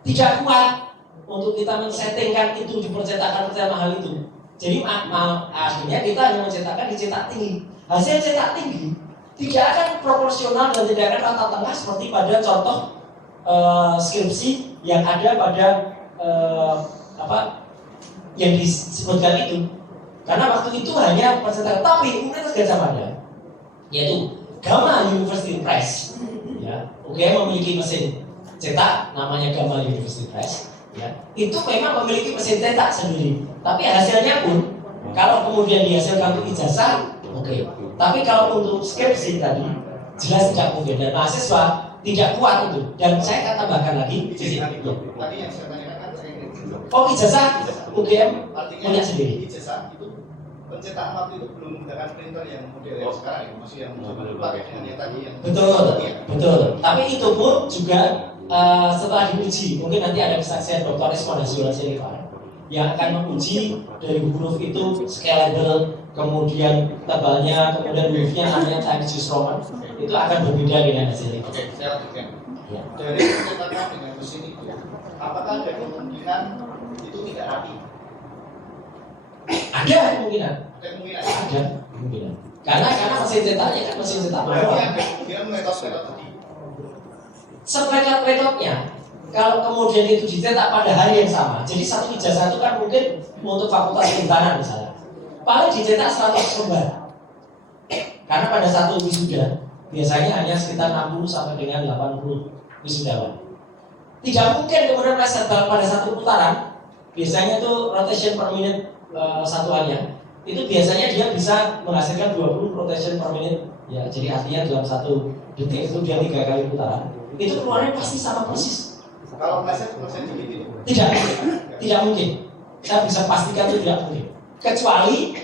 tidak kuat untuk kita men-settingkan itu di percetakan mahal itu. Jadi akhirnya kita hanya mencetakkan di cetak tinggi. Hasil cetak tinggi tidak akan proporsional dan tidak akan rata tengah seperti pada contoh skripsi yang ada pada yang disebutkan itu. Karena waktu itu hanya percetakan, tapi Universitas Gadjah Mada, yaitu Gama University Press, ya, memiliki mesin cetak namanya Gama University Press, ya, itu memang memiliki mesin cetak sendiri. Tapi hasilnya pun kalau kemudian dihasilkan untuk ijazah, tapi kalau untuk skripsi tadi jelas tidak mungkin, dan mahasiswa tidak kuat itu. Dan saya akan tambahkan lagi Tadi yang saya tanyakan saya ijazah UGM punya sendiri. Ijazah itu pencetakan waktu itu belum menggunakan printer yang model yang sekarang ya, masih yang pakai dengan yang tadi yang betul. Tapi itu pun juga setelah diuji, mungkin nanti ada kesaksian Dr. Isman Hasyul Silifar yang akan menguji dari huruf itu scalable, kemudian tebalnya, kemudian hurufnya namanya Times New Roman, itu akan berbeda dengan hasil itu. Oke, saya lanjutkan. Ya. Dari pencetakan dengan mesin itu, apakah ada kemungkinan itu tidak rapi? Ada kemungkinan. Ada kemungkinan. Karena mesin cetaknya kan mesin cetak manual. Berarti ada kemungkinan metode tadi. Sepretot-pretotnya, kalau kemudian itu dicetak pada hari yang sama, jadi satu ijazah itu kan mungkin untuk fakultas kehutanan misalnya, paling dicetak 100 lembar. Karena pada satu wisuda biasanya hanya sekitar 60 sampai dengan 80 wisudawan. Tidak mungkin kemudian pada satu putaran, biasanya itu rotation per minute satuannya, itu biasanya dia bisa menghasilkan 20 rotation per minute, ya. Jadi artinya dalam satu detik itu dia 3 kali putaran. Itu keluarnya pasti sama persis. Kalau meleset dikit itu? Tidak mungkin. Saya bisa pastikan itu tidak mungkin. Kecuali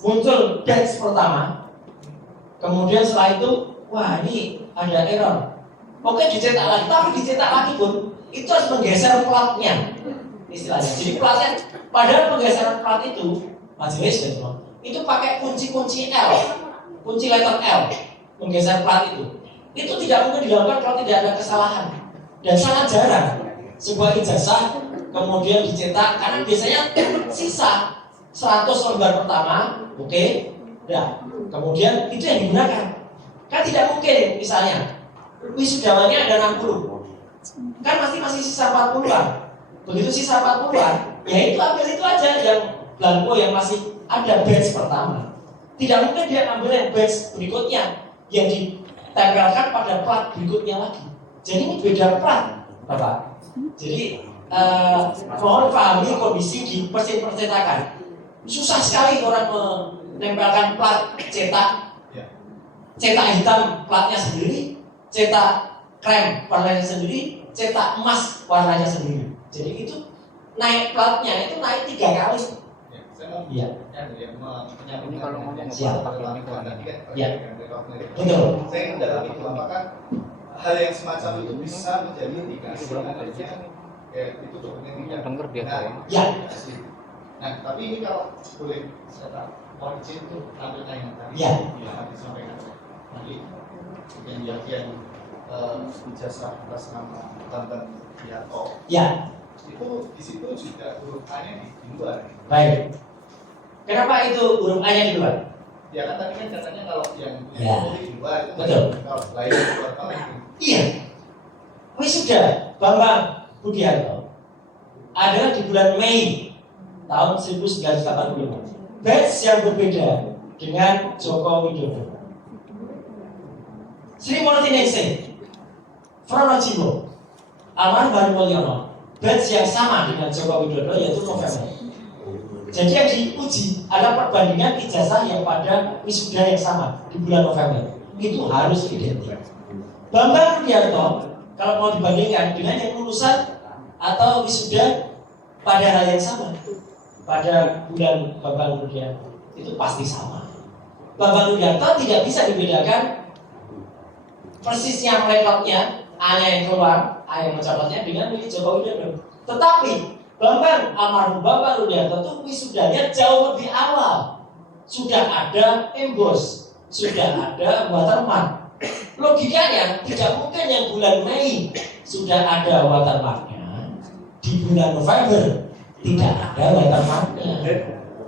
muncul batch pertama, kemudian setelah itu, wah ini ada error. Oke, dicetak lagi, tapi dicetak lagi pun itu harus menggeser platnya, istilahnya. Jadi platnya, padahal penggeseran plat itu, majelis itu pakai kunci L, kunci letter L, menggeser plat itu. Itu tidak mungkin dilakukan kalau tidak ada kesalahan, dan sangat jarang sebuah ijazah kemudian dicetak, karena biasanya sisa 100 lembar pertama, kemudian itu yang digunakan. Kan tidak mungkin misalnya wisudawannya ada 60, kan masih sisa 40-an. Begitu sisa 40-an, ya itu ambil itu aja yang blanko yang masih ada batch pertama. Tidak mungkin dia ambil yang batch berikutnya yang ditempelkan pada plat berikutnya lagi. Jadi ini beda plat, Bapak. Jadi mohon pahami kondisi di mesin percetakan. Susah sekali orang menempelkan plat cetak hitam platnya sendiri, cetak krem warnanya sendiri, cetak emas warnanya sendiri. Jadi itu naik platnya itu naik 3 kali. Iya. Ini kalau ngomong siapa? Ya. Betul. Saya mendalami itu apakah hal yang semacam itu bisa menjadi indikasi adanya itu dokumen tidak denger dia saya. Ya. Nah, tapi ini kalau boleh saya tahu origin itu tampilkan yang tadi Ya. yang disampaikan tadi yang bagian ijazah atas nama Bambang Wiyato. Ya. Itu di situ juga huruf A-nya di luar. Baik. Kenapa itu huruf A-nya di luar? Ya kan tadi kan katanya kalau yang Ya. di luar itu Betul. kalau lain di luar apa itu? Iya. Wisuda Bambang Budiarto adalah di bulan Mei tahun 1985. Batch yang berbeda dengan Joko Widodo. Sri Multiningsih, Pronojiwo, almarhum Hari Mulyono, batch yang sama dengan Joko Widodo yaitu November. Jadi yang diuji adalah perbandingan ijazah yang pada wisuda yang sama di bulan November. itu harus identik. Bambang Rudianto kalau mau dibandingkan dengan yang lulusan atau wisuda pada hari yang sama, pada bulan Bambang Rudianto itu pasti sama. Bambang Rudianto tidak bisa dibedakan persisnya merekotnya, A-nya yang keluar, A yang mencatatnya dengan milik Joko Widodo. Tetapi almarhum Bambang Rudianto itu wisudanya jauh lebih awal. Sudah ada embos, sudah ada watermark. Logikanya tidak mungkin yang bulan Mei sudah ada watermarknya, di bulan November tidak ada watermarknya,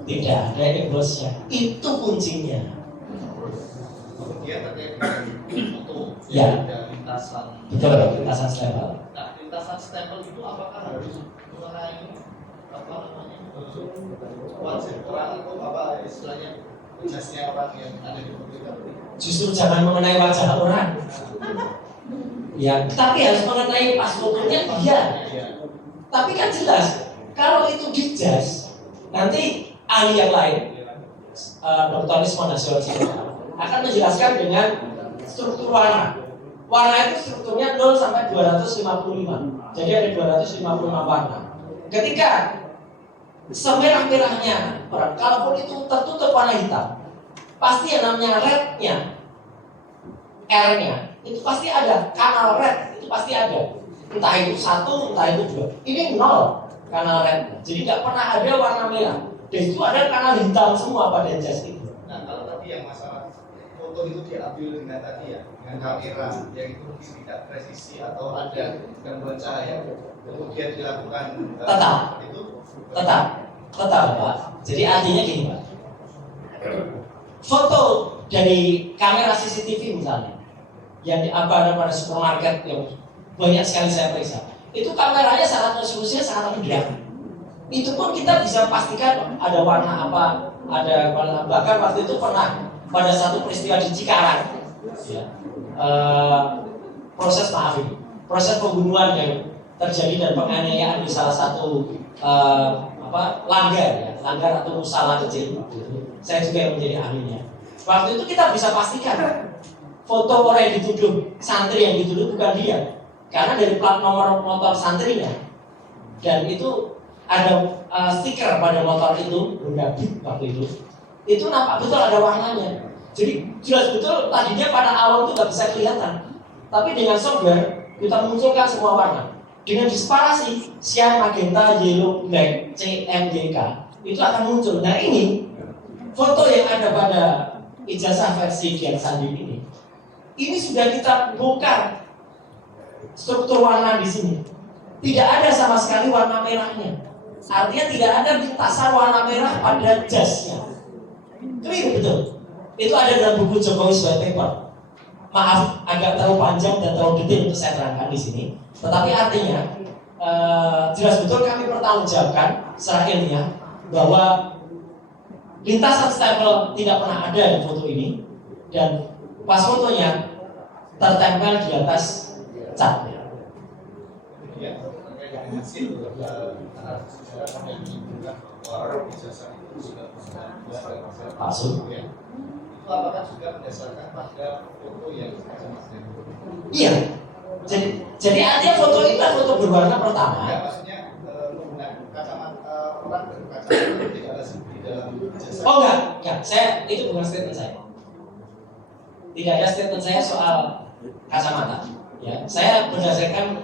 tidak ada embosnya. Itu kuncinya. Kemudian terkait dengan foto Ya. dan lintasan. Betul, lintasan stempel. Nah, lintasan stempel itu apakah harus mengenai apa namanya wajib orang atau apa istilahnya jasnya orang yang ada di pemerintahan? Justru jangan mengenai wajah orang. Ya, tapi harus mengenai pas fotonya dia. Tapi kan jelas kalau itu di jas, nanti ahli yang lain, Dr. Lisman akan menjelaskan dengan struktur warna. Warna itu strukturnya 0 sampai 255. Jadi ada 255 warna. Ketika semerah-merahnya, kalaupun itu tertutup warna hitam, pasti yang namanya red-nya, R-nya, itu pasti ada. Kanal red itu pasti ada. Entah itu 1, entah itu 2. Ini 0 kanal red. Jadi nggak pernah ada warna merah. Dan itu ada kanal hitam semua pada jas itu. Nah, kalau tadi yang masalah foto itu diambil dengan tadi ya, dengan kamera yang itu mungkin tidak presisi atau ada gangguan cahaya, kemudian dilakukan Tetap Pak. Jadi artinya gini Pak. Foto dari kamera CCTV misalnya, yang ada pada supermarket yang banyak sekali saya periksa, itu kameranya sangat resolusinya sangat rendah. Itu pun kita bisa pastikan ada warna apa, ada warna. Bahkan waktu itu pernah pada satu peristiwa di Cikarang, ya, proses pembunuhan yang terjadi dan penganiayaan di salah satu langgar atau musala kecil. Saya juga yang menjadi ahlinya. Waktu itu kita bisa pastikan foto orang yang dituduh, santri yang dituduh bukan dia, karena dari plat nomor motor santrinya, dan itu ada stiker pada motor itu, Honda Beat waktu itu nampak betul ada warnanya. Jadi jelas betul tadinya pada awal itu nggak bisa kelihatan, tapi dengan software kita munculkan semua warna. Dengan disparasi cyan, magenta, yellow, black, CMYK itu akan muncul. Nah ini foto yang ada pada ijazah versi Dian Sandi ini sudah kita bongkar struktur warna di sini. Tidak ada sama sekali warna merahnya. Artinya tidak ada lintasan warna merah pada jasnya. Clear betul. Itu ada dalam buku Jokowi White Paper. Maaf, agak terlalu panjang dan terlalu detail untuk saya terangkan di sini. Tetapi artinya jelas betul kami bertanggungjawabkan secara ilmiah bahwa lintasan stempel tidak pernah ada di foto ini, dan pas fotonya tertempel di atas cat. Palsu. Itu apakah juga berdasarkan pada foto yang Iya. Jadi artinya foto itu adalah foto berwarna pertama. ya, maksudnya menggunakan kacamata orang berkacamata itu tidak lazim di dalam ijazah. Oh enggak, saya itu bukan statement saya. Tidak ada statement saya soal kacamata. Ya, saya berdasarkan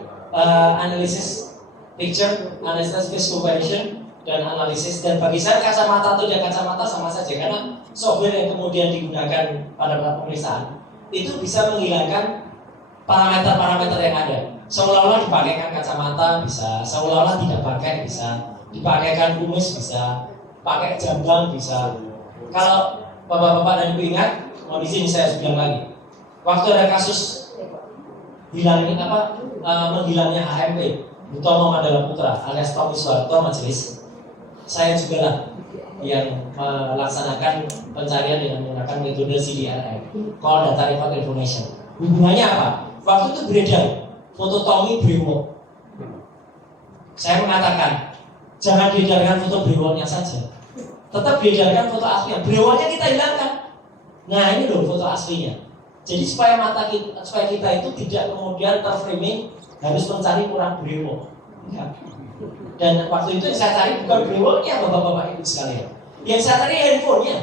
analisis picture, analisis face comparison, dan analisis. Dan bagi saya kacamata itu dan kacamata sama saja, karena software yang kemudian digunakan pada pemeriksaan itu bisa menghilangkan parameter-parameter yang ada. Seolah-olah dipakaikan kacamata bisa, seolah-olah tidak pakai bisa, dipakaikan kumis bisa, pakai jambang bisa. Kalau bapak-bapak dan ibu ingat, mau di sini saya bilang lagi, waktu ada kasus menghilangnya HMP, Hutomo Mandala Putra alias Tommy Soeharto majelis, saya juga lah yang melaksanakan pencarian dengan menggunakan metode CDRM, Call Data Record Information. Hubungannya apa? Waktu itu beredar foto Tommy brewok. Saya mengatakan jangan diedarkan foto brewoknya saja, tetap diedarkan foto aslinya. Brewoknya kita hilangkan. Nah ini loh foto aslinya. Jadi supaya kita itu tidak kemudian terframing harus mencari kurang brewok. Ya. Dan waktu itu yang saya cari bukan brewoknya bapak-bapak ibu sekalian. Yang saya cari handphonenya.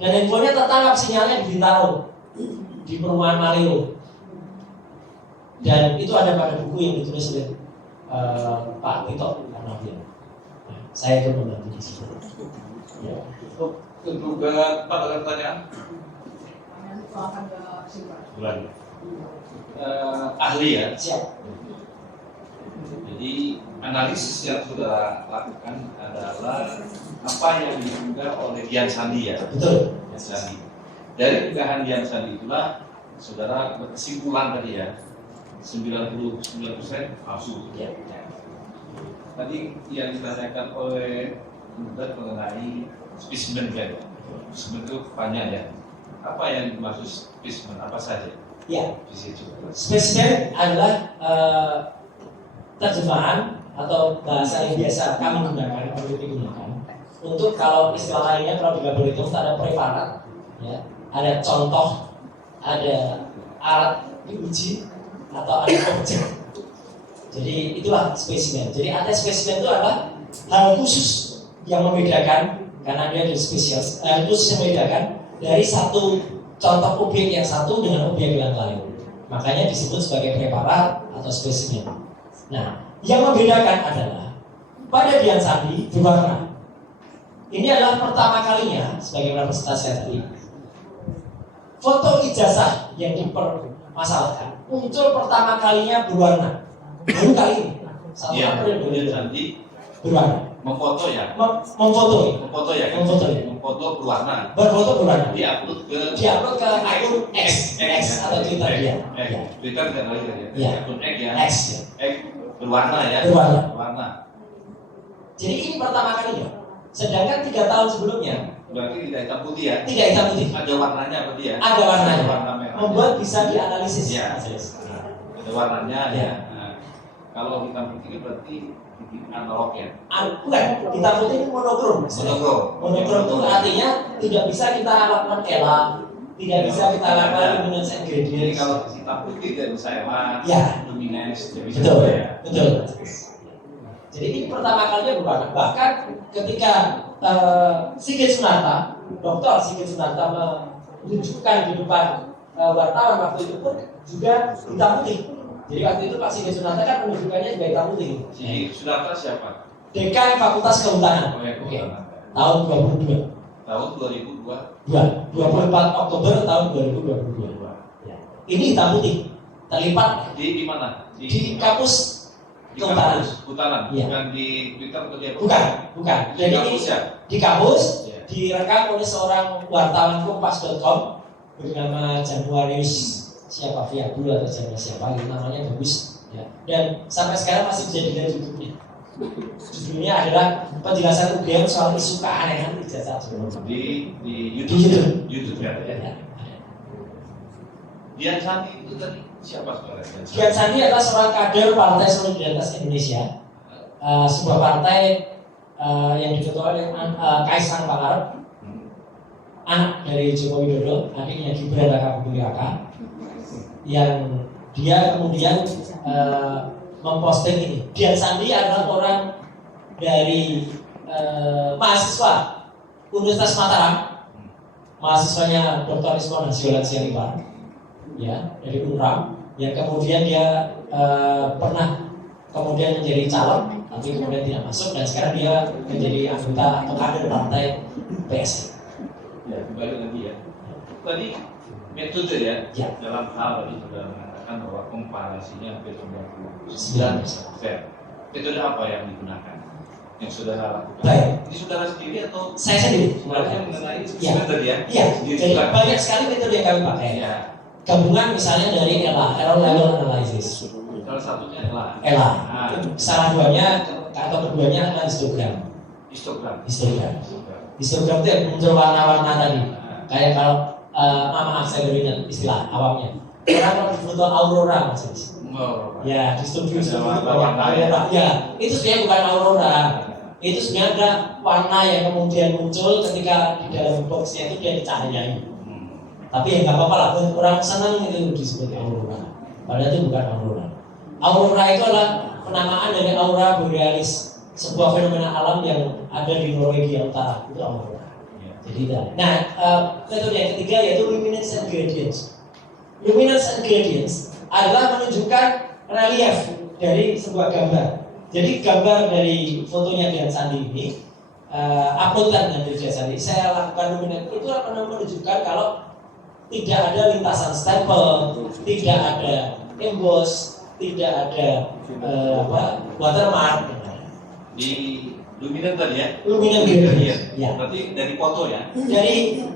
Dan handphonenya tertangkap sinyalnya di Bintaro, di perumahan Maleo. Dan itu ada pada buku yang ditulis oleh Pak Tito Karnavian. Nah, saya itu membantu di situ. Ya. Juga Pak ada pertanyaan? Bulan. Ahli ya. Siap. Jadi analisis yang sudah lakukan adalah apa yang diunggah oleh Dian Sandi ya. Betul. Dian Sandi. Dari unggahan Dian Sandi itulah saudara berkesimpulan tadi ya, 99% palsu. Ya. Tadi yang ditanyakan oleh Mbak mengenai spesimen kan, spesimen itu banyak ya. Apa yang dimaksud spesimen, apa saja? Ya. Di situ. Spesimen adalah terjemahan atau bahasa yang biasa kami gunakan, peneliti gunakan untuk kalau istilah lainnya kalau di laboratorium ada preparat, ya, ada contoh, ada alat diuji atau ada objek. Jadi itulah spesimen. Jadi arti spesimen itu adalah hal khusus yang membedakan karena dia ada spesies, khusus yang membedakan dari satu contoh objek yang satu dengan objek yang lain. Makanya disebut sebagai preparat atau spesimen. Nah, yang membedakan adalah pada Dian Sandi berwarna. Ini adalah pertama kalinya sebagaimana presentasi saya tadi. Foto ijazah yang dipermasalahkan muncul pertama kalinya berwarna. Baru kali ini. Satu Iya, April Dian Sandi berwarna. memfoto ya, Memfoto. memfoto ya, Memfoto ya. memfoto berwarna, Berfoto berwarna. diupload ke Diupload ke akun X atau Twitter dia. Ya. Twitter kan lagi ya, Iya. akun X ya, X ya. X berwarna ya, Berwarna. berwarna. Jadi ini pertama kalinya. Sedangkan 3 tahun sebelumnya Berarti tidak hitam putih ya, tidak hitam putih. ada warnanya berarti ya, Ada warnanya. warna merah, Membuat bisa dianalisis. ya, ada warnanya Ya. ya. Nah, kalau hitam putih berarti analog ya, Bukan, hitam putih ini monokrom. monokrom. Monokrom itu artinya tidak bisa kita lakukan elang, tidak bisa kita lakukan luminance and Jadi gradient. kalau hitam putih tidak bisa elang, Ya. luminance, tidak bisa Betul, ya. betul. Jadi ini pertama kalinya berwarna. Bahkan ketika Sigit Sunarta, Dr. Sigit Sunarta menunjukkan di depan wartawan waktu itu pun juga hitam putih. Jadi waktu itu Pak Sigit Sunarta kan menunjukkannya juga hitam putih. Si Sunarta siapa? Dekan Fakultas Kehutanan. Oh ya, Oke. Kehutanan. Tahun 2002. Tahun 2002. 24 Oktober tahun 2022. Ya. Ini hitam putih. Terlipat Di mana? di kampus di Kehutanan. kampus Kehutanan, Iya. bukan di Twitter atau di apa? Bukan. Di Jadi kampus ini ya. di kampus Iya. direkam oleh seorang wartawan kompas.com bernama Januarius siapa Fiabul atau siapa gitu, namanya bagus ya. Dan sampai sekarang masih bisa dilihat YouTube-nya. Judulnya adalah penjelasan UGM soal isu keanehan ijazah Di Di YouTube. YouTube ya. ya. Dian Sandi itu tadi siapa sebenarnya? Dian Sandi adalah seorang kader Partai Solidaritas Indonesia, sebuah partai yang diketuai oleh Kaisang Pangarep, anak dari Joko Widodo, adiknya Gibran Raka Buming Raka, yang dia kemudian memposting ini. Dian Sandi adalah orang dari mahasiswa Universitas Mataram, mahasiswanya Dr. Ismon Hasiolan Sianipar, ya, dari UNRAM, yang kemudian dia pernah kemudian menjadi calon, tapi kemudian tidak masuk, dan sekarang dia menjadi anggota atau kader partai PSI. Ya, kembali lagi ya. Tadi metode ya, Ya. dalam hal tadi sudah mengatakan bahwa komparasinya hampir 99%. Metode apa yang digunakan? Yang saudara lakukan? Baik. Ini saudara sendiri atau Saya sendiri. sebenarnya mengenai Ya. spesimen tadi ya? Iya, Sendiri jadi juga. banyak sekali metode yang kami pakai. Ya. Gabungan misalnya dari Error Level Analysis. Salah satunya adalah ELA. Ah. Salah duanya atau keduanya adalah histogram. histogram. Histogram. Histogram itu yang muncul warna-warna tadi. Nah, Kayak kalau maaf saya baru ingat istilah awamnya. Orang kalau foto aurora Mas. oh, Ya, di studio Ada itu warna-warna ya. aurora. Ya, itu sebenarnya bukan aurora. Itu sebenarnya ada warna yang kemudian muncul ketika di dalam boxnya itu dia dicahayai. hmm. Tapi ya nggak apa-apa lah, orang senang itu disebut aurora. Padahal itu bukan aurora. Aurora itu adalah penamaan dari aurora borealis, sebuah fenomena alam yang ada di Norwegia Utara. Itu aurora. Jadi nah, metode yang ketiga yaitu luminance and gradients. Luminance and gradients adalah menunjukkan relief dari sebuah gambar. Jadi gambar dari fotonya Dian Sandi ini, uploadan dari Dian Sandi, saya lakukan luminance itu akan menunjukkan kalau tidak ada lintasan stempel, tidak ada emboss, tidak ada watermark. Di luminant tadi ya? Luminant gradient. Ya. Berarti dari foto ya? Dari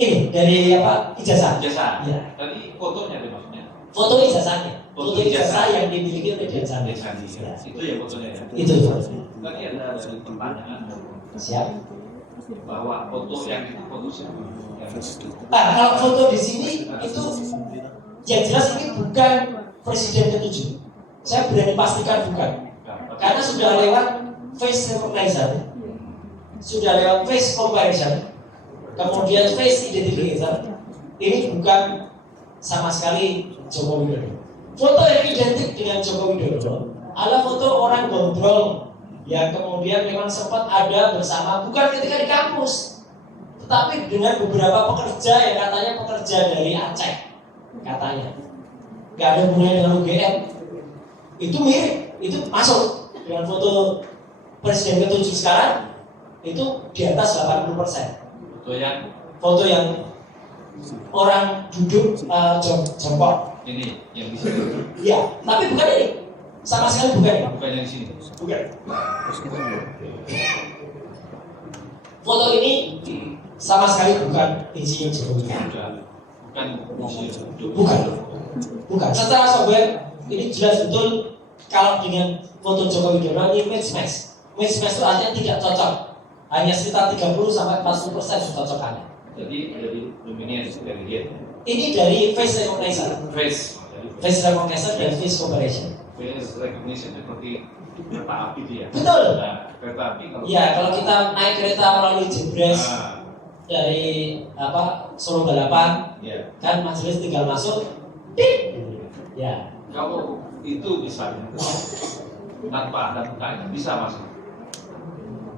ini, dari ijazah. Ijazah. Ya. Tadi fotonya itu maksudnya? Foto ijazahnya. Foto Foto ijazah ijazah yang dimiliki oleh Dian Sandi. Ya. Itu ya fotonya ya? Itu fotonya. Tadi ada pertanyaan Siap. bahwa foto yang itu foto siapa? Nah, kalau foto di sini itu yang jelas ini bukan presiden ke-7. Saya berani pastikan bukan. Karena sudah lewat face recognition, sudah lewat face comparison, kemudian face identification. Ini bukan sama sekali Joko Widodo. Foto yang identik dengan Joko Widodo adalah foto orang gondrong yang kemudian memang sempat ada bersama, bukan ketika di kampus, tetapi dengan beberapa pekerja yang katanya pekerja dari Aceh, katanya nggak ada hubungannya dengan UGM. Itu mirip, itu masuk dengan foto presiden ke-7 sekarang itu di atas 80%. Foto yang orang duduk jongkok. Ini yang di sini. Iya, tapi bukan ini. Sama sekali bukan. Bukan yang di sini. Bukan. Foto ini sama sekali bukan Insinyur Jokowi. Bukan Bukan. Bukan. Secara software ini jelas betul kalau dengan foto Joko Widodo ini mismatch. Mismatch itu artinya tidak cocok. Hanya sekitar 30-40% kecocokannya. Jadi dari luminance dari dia. Ini dari face recognition. Face recognition dan face comparison. Face recognition seperti kereta api dia. Betul. Nah, kereta api kalau kalau kita naik kereta melalui Jebres dari Solo Balapan, kan majelis tinggal masuk, ya. Kalau itu bisa tanpa ada mukanya bisa masuk.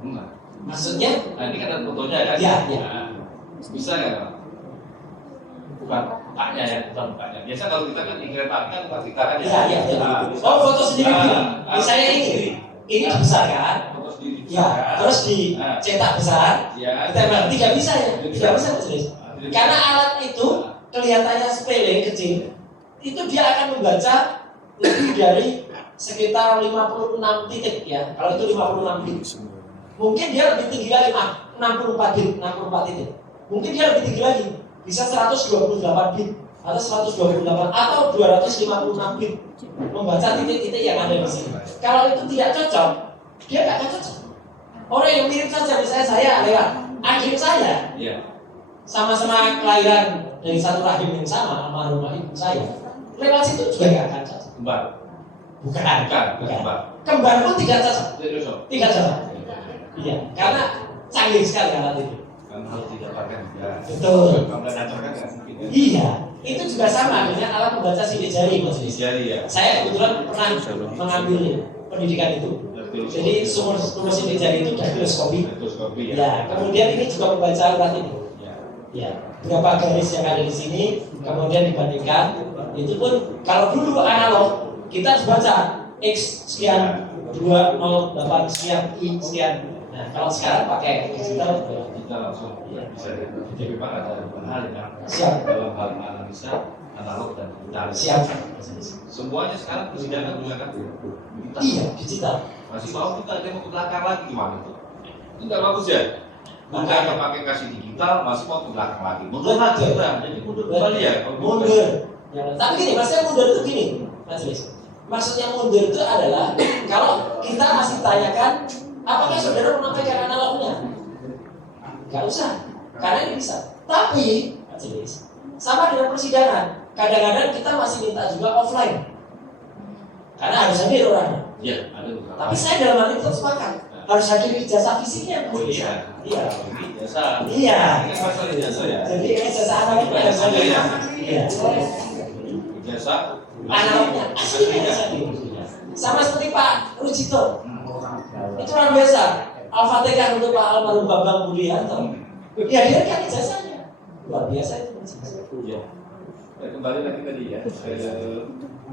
Enggak. Maksudnya? Nah, ini kan ada fotonya kan? Ya. Nah, bisa nggak? Bukan mukanya ya, bukan mukanya. Biasa kalau kita kan di kereta api kan bukan kita kan ya. Iya. Nah, Oh, foto sendiri. Misalnya ini besar kan? Foto sendiri. Ya, terus dicetak besar. Ya. Kita tidak bisa ya, tidak bisa majelis. Karena alat itu kelihatannya sepele, kecil. Itu dia akan membaca lebih dari sekitar 56 titik ya. Kalau itu 56 titik. Mungkin dia lebih tinggi lagi 64 titik. Mungkin dia lebih tinggi lagi, bisa 128 bit atau 128 atau 256 bit membaca titik-titik yang ada di sini. Kalau itu tidak cocok, dia nggak akan cocok. Orang yang mirip saja, misalnya saya lewat adik saya, sama-sama kelahiran dari satu rahim yang sama, almarhumah ibu saya, lewat situ juga nggak akan cocok. Kembar. Bukan. Kembar. Kembar pun tidak cocok. Tidak cocok. Iya, karena canggih sekali alat itu. Kan harus didapatkan juga. Betul. Kalau nggak kan nggak mungkin. Iya, itu juga sama dengan alat membaca sidik jari, Mas. Jari ya. Saya kebetulan pernah mengambil pendidikan itu. Jadi sumur sidik jari itu daktiloskopi. Ya, kemudian ini juga membaca alat ini. Ya, berapa garis yang ada di sini, kemudian dibandingkan. Itu pun kalau dulu analog kita harus baca X sekian 208 sekian Y sekian. Nah, kalau sekarang pakai digital kita langsung bisa jadi memang ada dua hal ya. Siap. Dalam hal analisa analog dan digital. Siap. Semuanya sekarang persidangan juga kan digital. Iya, digital. Masih mau kita demo ke belakang lagi gimana itu? Itu nggak bagus ya. Bukan pakai kasih digital, masih mau ke belakang lagi. Mundur lagi, jadi mundur kembali ya. Mundur. Ya, tapi gini, maksudnya mundur itu gini, Mas Lis. Maksudnya mundur itu adalah kalau kita masih tanyakan apakah saudara memakai analognya? Gak usah, karena ini bisa. Tapi, Mas Lis, sama dengan persidangan. Kadang-kadang kita masih minta juga offline, karena harus hadir orangnya. Iya, ada beberapa. Tapi saya dalam hal itu sepakat. harus hadir ijazah fisiknya. Oh iya. Iya. Ini jasa. Iya. Ini kan pasal jasa ya. Jadi ijazah analognya harus hadir. Iya. Jasa. Analognya aslinya harus hadir. Sama seperti Pak Rujito. Itu luar biasa. Al-Fatihah untuk Pak almarhum Bambang Budianto. Dihadirkan ijazahnya. Luar biasa itu. Ya. Kembali lagi tadi ya.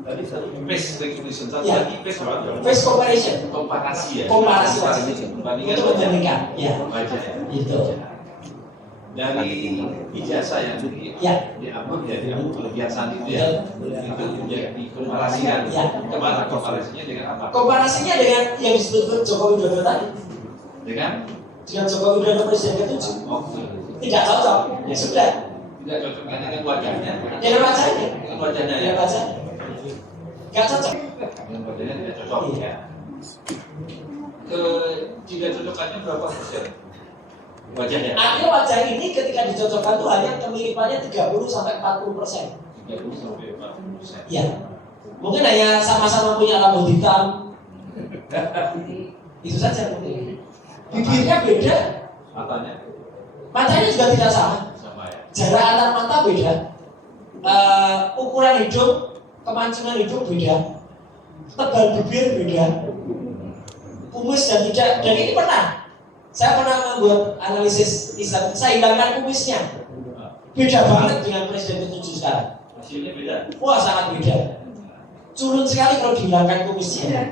Tadi satu face recognition, satu Ya. lagi face apa? Face comparison. Komparasi ya. Komparasi wajib. Bandingkan Untuk membandingkan. Ya. wajah ya. Itu. Dari ijazah yang Ya. diambil ya diambil kelebihan saat itu ya. Itu menjadi komparasikan. Ya. Kemana komparasinya dengan apa? Komparasinya dengan yang disebut Joko Widodo tadi. Dengan Joko Widodo Presiden ke-7. Tidak cocok. Ya sudah. tidak cocok dengan wajahnya. Dengan wajahnya. Dengan wajahnya ya. Dengan wajahnya. Gak cocok. Dengan wajahnya tidak cocok ya. Tidak cocokannya berapa persen? Wajahnya. Artinya wajah ini ketika dicocokkan tuh hanya kemiripannya 30-40%. 30 sampai 40%. Ya. Mungkin hanya sama-sama punya rambut hitam. Itu saja mungkin. Bibirnya beda. Matanya Matanya juga tidak sama. sama ya. Jarak antar mata beda. Ukuran hidung, kemancunan hidung beda. Tebal bibir beda. Kumis dan tidak. Dan ini pernah. Saya pernah membuat analisis Islam. Saya hilangkan kumisnya. Beda banget dengan Presiden ke-7 sekarang. Hasilnya beda. Wah, sangat beda. Culun sekali kalau dihilangkan kumisnya.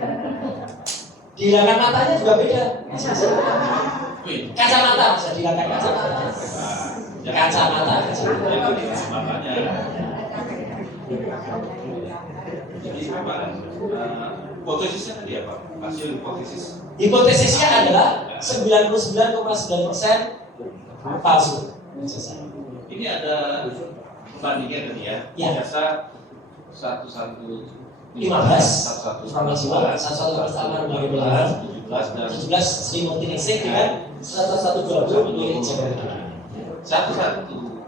Dihilangkan matanya juga beda. Wih, Kacamata bisa dihilangkan kacamata. Kacamata. makanya. Jadi memang hipotesisnya tadi apa? Hasil hipotesis. Hipotesisnya adalah 99,9% palsu. Ini ada perbandingan tadi ya. Ya. Biasa 11 dan 17 Sri Murti Ningsih dengan 1120 milik Jokowi.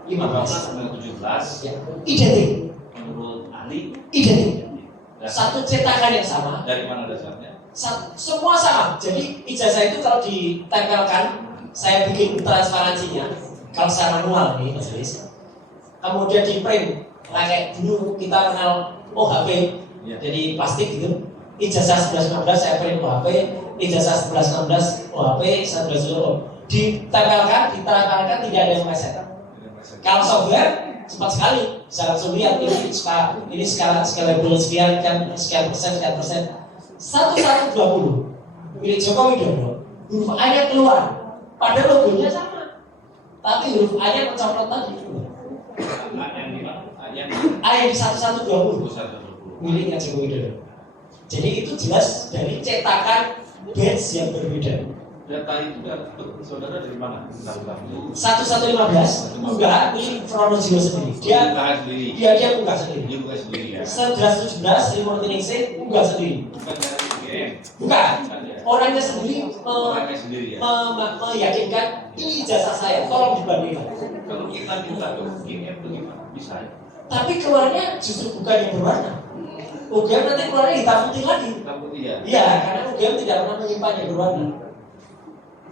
15 dengan 17 Ya, identik, menurut ahli identik. Satu cetakan yang sama. dari mana dasarnya? Semua sama. Jadi ijazah itu kalau ditempelkan, saya bikin transparansinya. Kalau secara manual nih Mas Riz. Kemudian di print, kayak dulu kita kenal OHP, Ya. jadi plastik gitu. Ijazah 11-16 saya print OHP, ijazah 11-16 OHP, 11-16 ditempelkan, ditempelkan tidak ada yang meleset. Kalau software cepat sekali, bisa langsung lihat ini skala scalable sekian sekian persen. 1120 milik Joko Widodo, huruf A-nya keluar, padahal logonya sama, tapi huruf A-nya mencopot tadi. A yang di 1120 miliknya Joko Widodo. Jadi itu jelas dari cetakan batch yang berbeda. Data itu saudara dari mana? 1115 unggahan milik Fronojiwo sendiri. Dia unggah sendiri. Dia bukan sendiri ya. 1117 Sri Murti Ningsih unggah sendiri. Bukan dari UGM. Bukan. Bukan ya. Orangnya sendiri Orangnya sendiri ya. meyakinkan ini ijazah saya, tolong dibandingkan. Kalau kita minta ke UGM bagaimana? Bisa ya? Tapi keluarnya justru bukan yang berwarna. UGM nanti keluarnya hitam putih lagi. Kita putih ya. Iya, karena UGM tidak pernah menyimpan yang berwarna.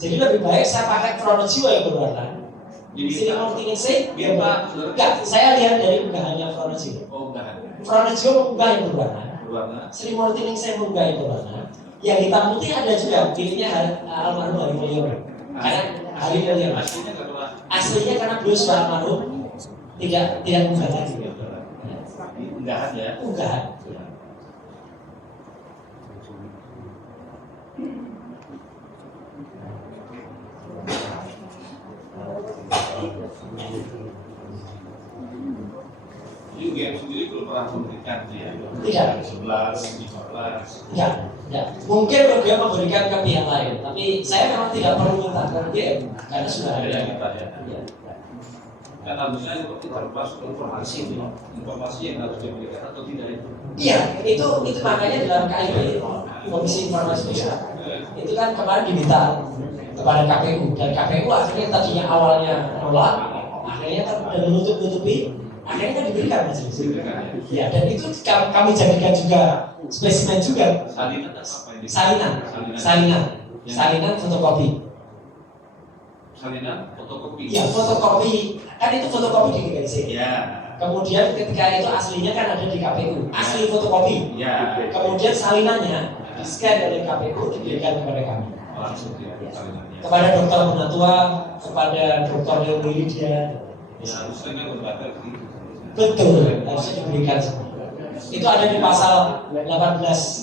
Jadi lebih baik saya pakai Fronojiwo yang berwarna. Sri Murti Ningsih biar Pak. enggak, saya lihat dari unggahannya Fronojiwo. Oh enggak. Fronojiwo mengunggah yang berwarna. Berwarna. Sri Murti Ningsih mengunggah yang berwarna. Yang hitam putih ada juga, pilihnya almarhum Hari Mulyono. Karena Hari Mulyono Aslinya karena aslinya karena beliau sudah almarhum tidak mengunggah lagi. unggahan ya. Unggahan. Jadi UGM sendiri belum pernah memberikan dia. Tidak. 11, 15. Ya. Mungkin UGM memberikan ke pihak lain, tapi saya memang tidak perlu minta ke UGM karena sudah Ada ada. yang kita ya. Ya. Kan harusnya itu termasuk informasi nih. Informasi yang harus diberikan atau tidak itu. Iya, itu makanya dalam KIP Komisi Informasi Pusat itu kan kemarin diminta kepada KPU dan KPU akhirnya tadinya awalnya nolak, akhirnya kan udah menutup-nutupi, akhirnya kan diberikan majelis. Ya, dan itu kami jadikan juga spesimen juga Salinan apa ini? salinan. Salinan fotokopi. Salinan fotokopi. Ya, fotokopi. Kan itu fotokopi di GPC. Ya. Kemudian ketika itu aslinya kan ada di KPU, asli fotokopi. Ya. Kemudian salinannya di-scan dari KPU diberikan kepada kami. Langsung ya. Salinannya. Kepada Dr. Munatua, kepada Dr. Leoni Lydia. Harusnya kan berbatal gitu. Betul, harusnya diberikan semua. Itu ada di pasal 18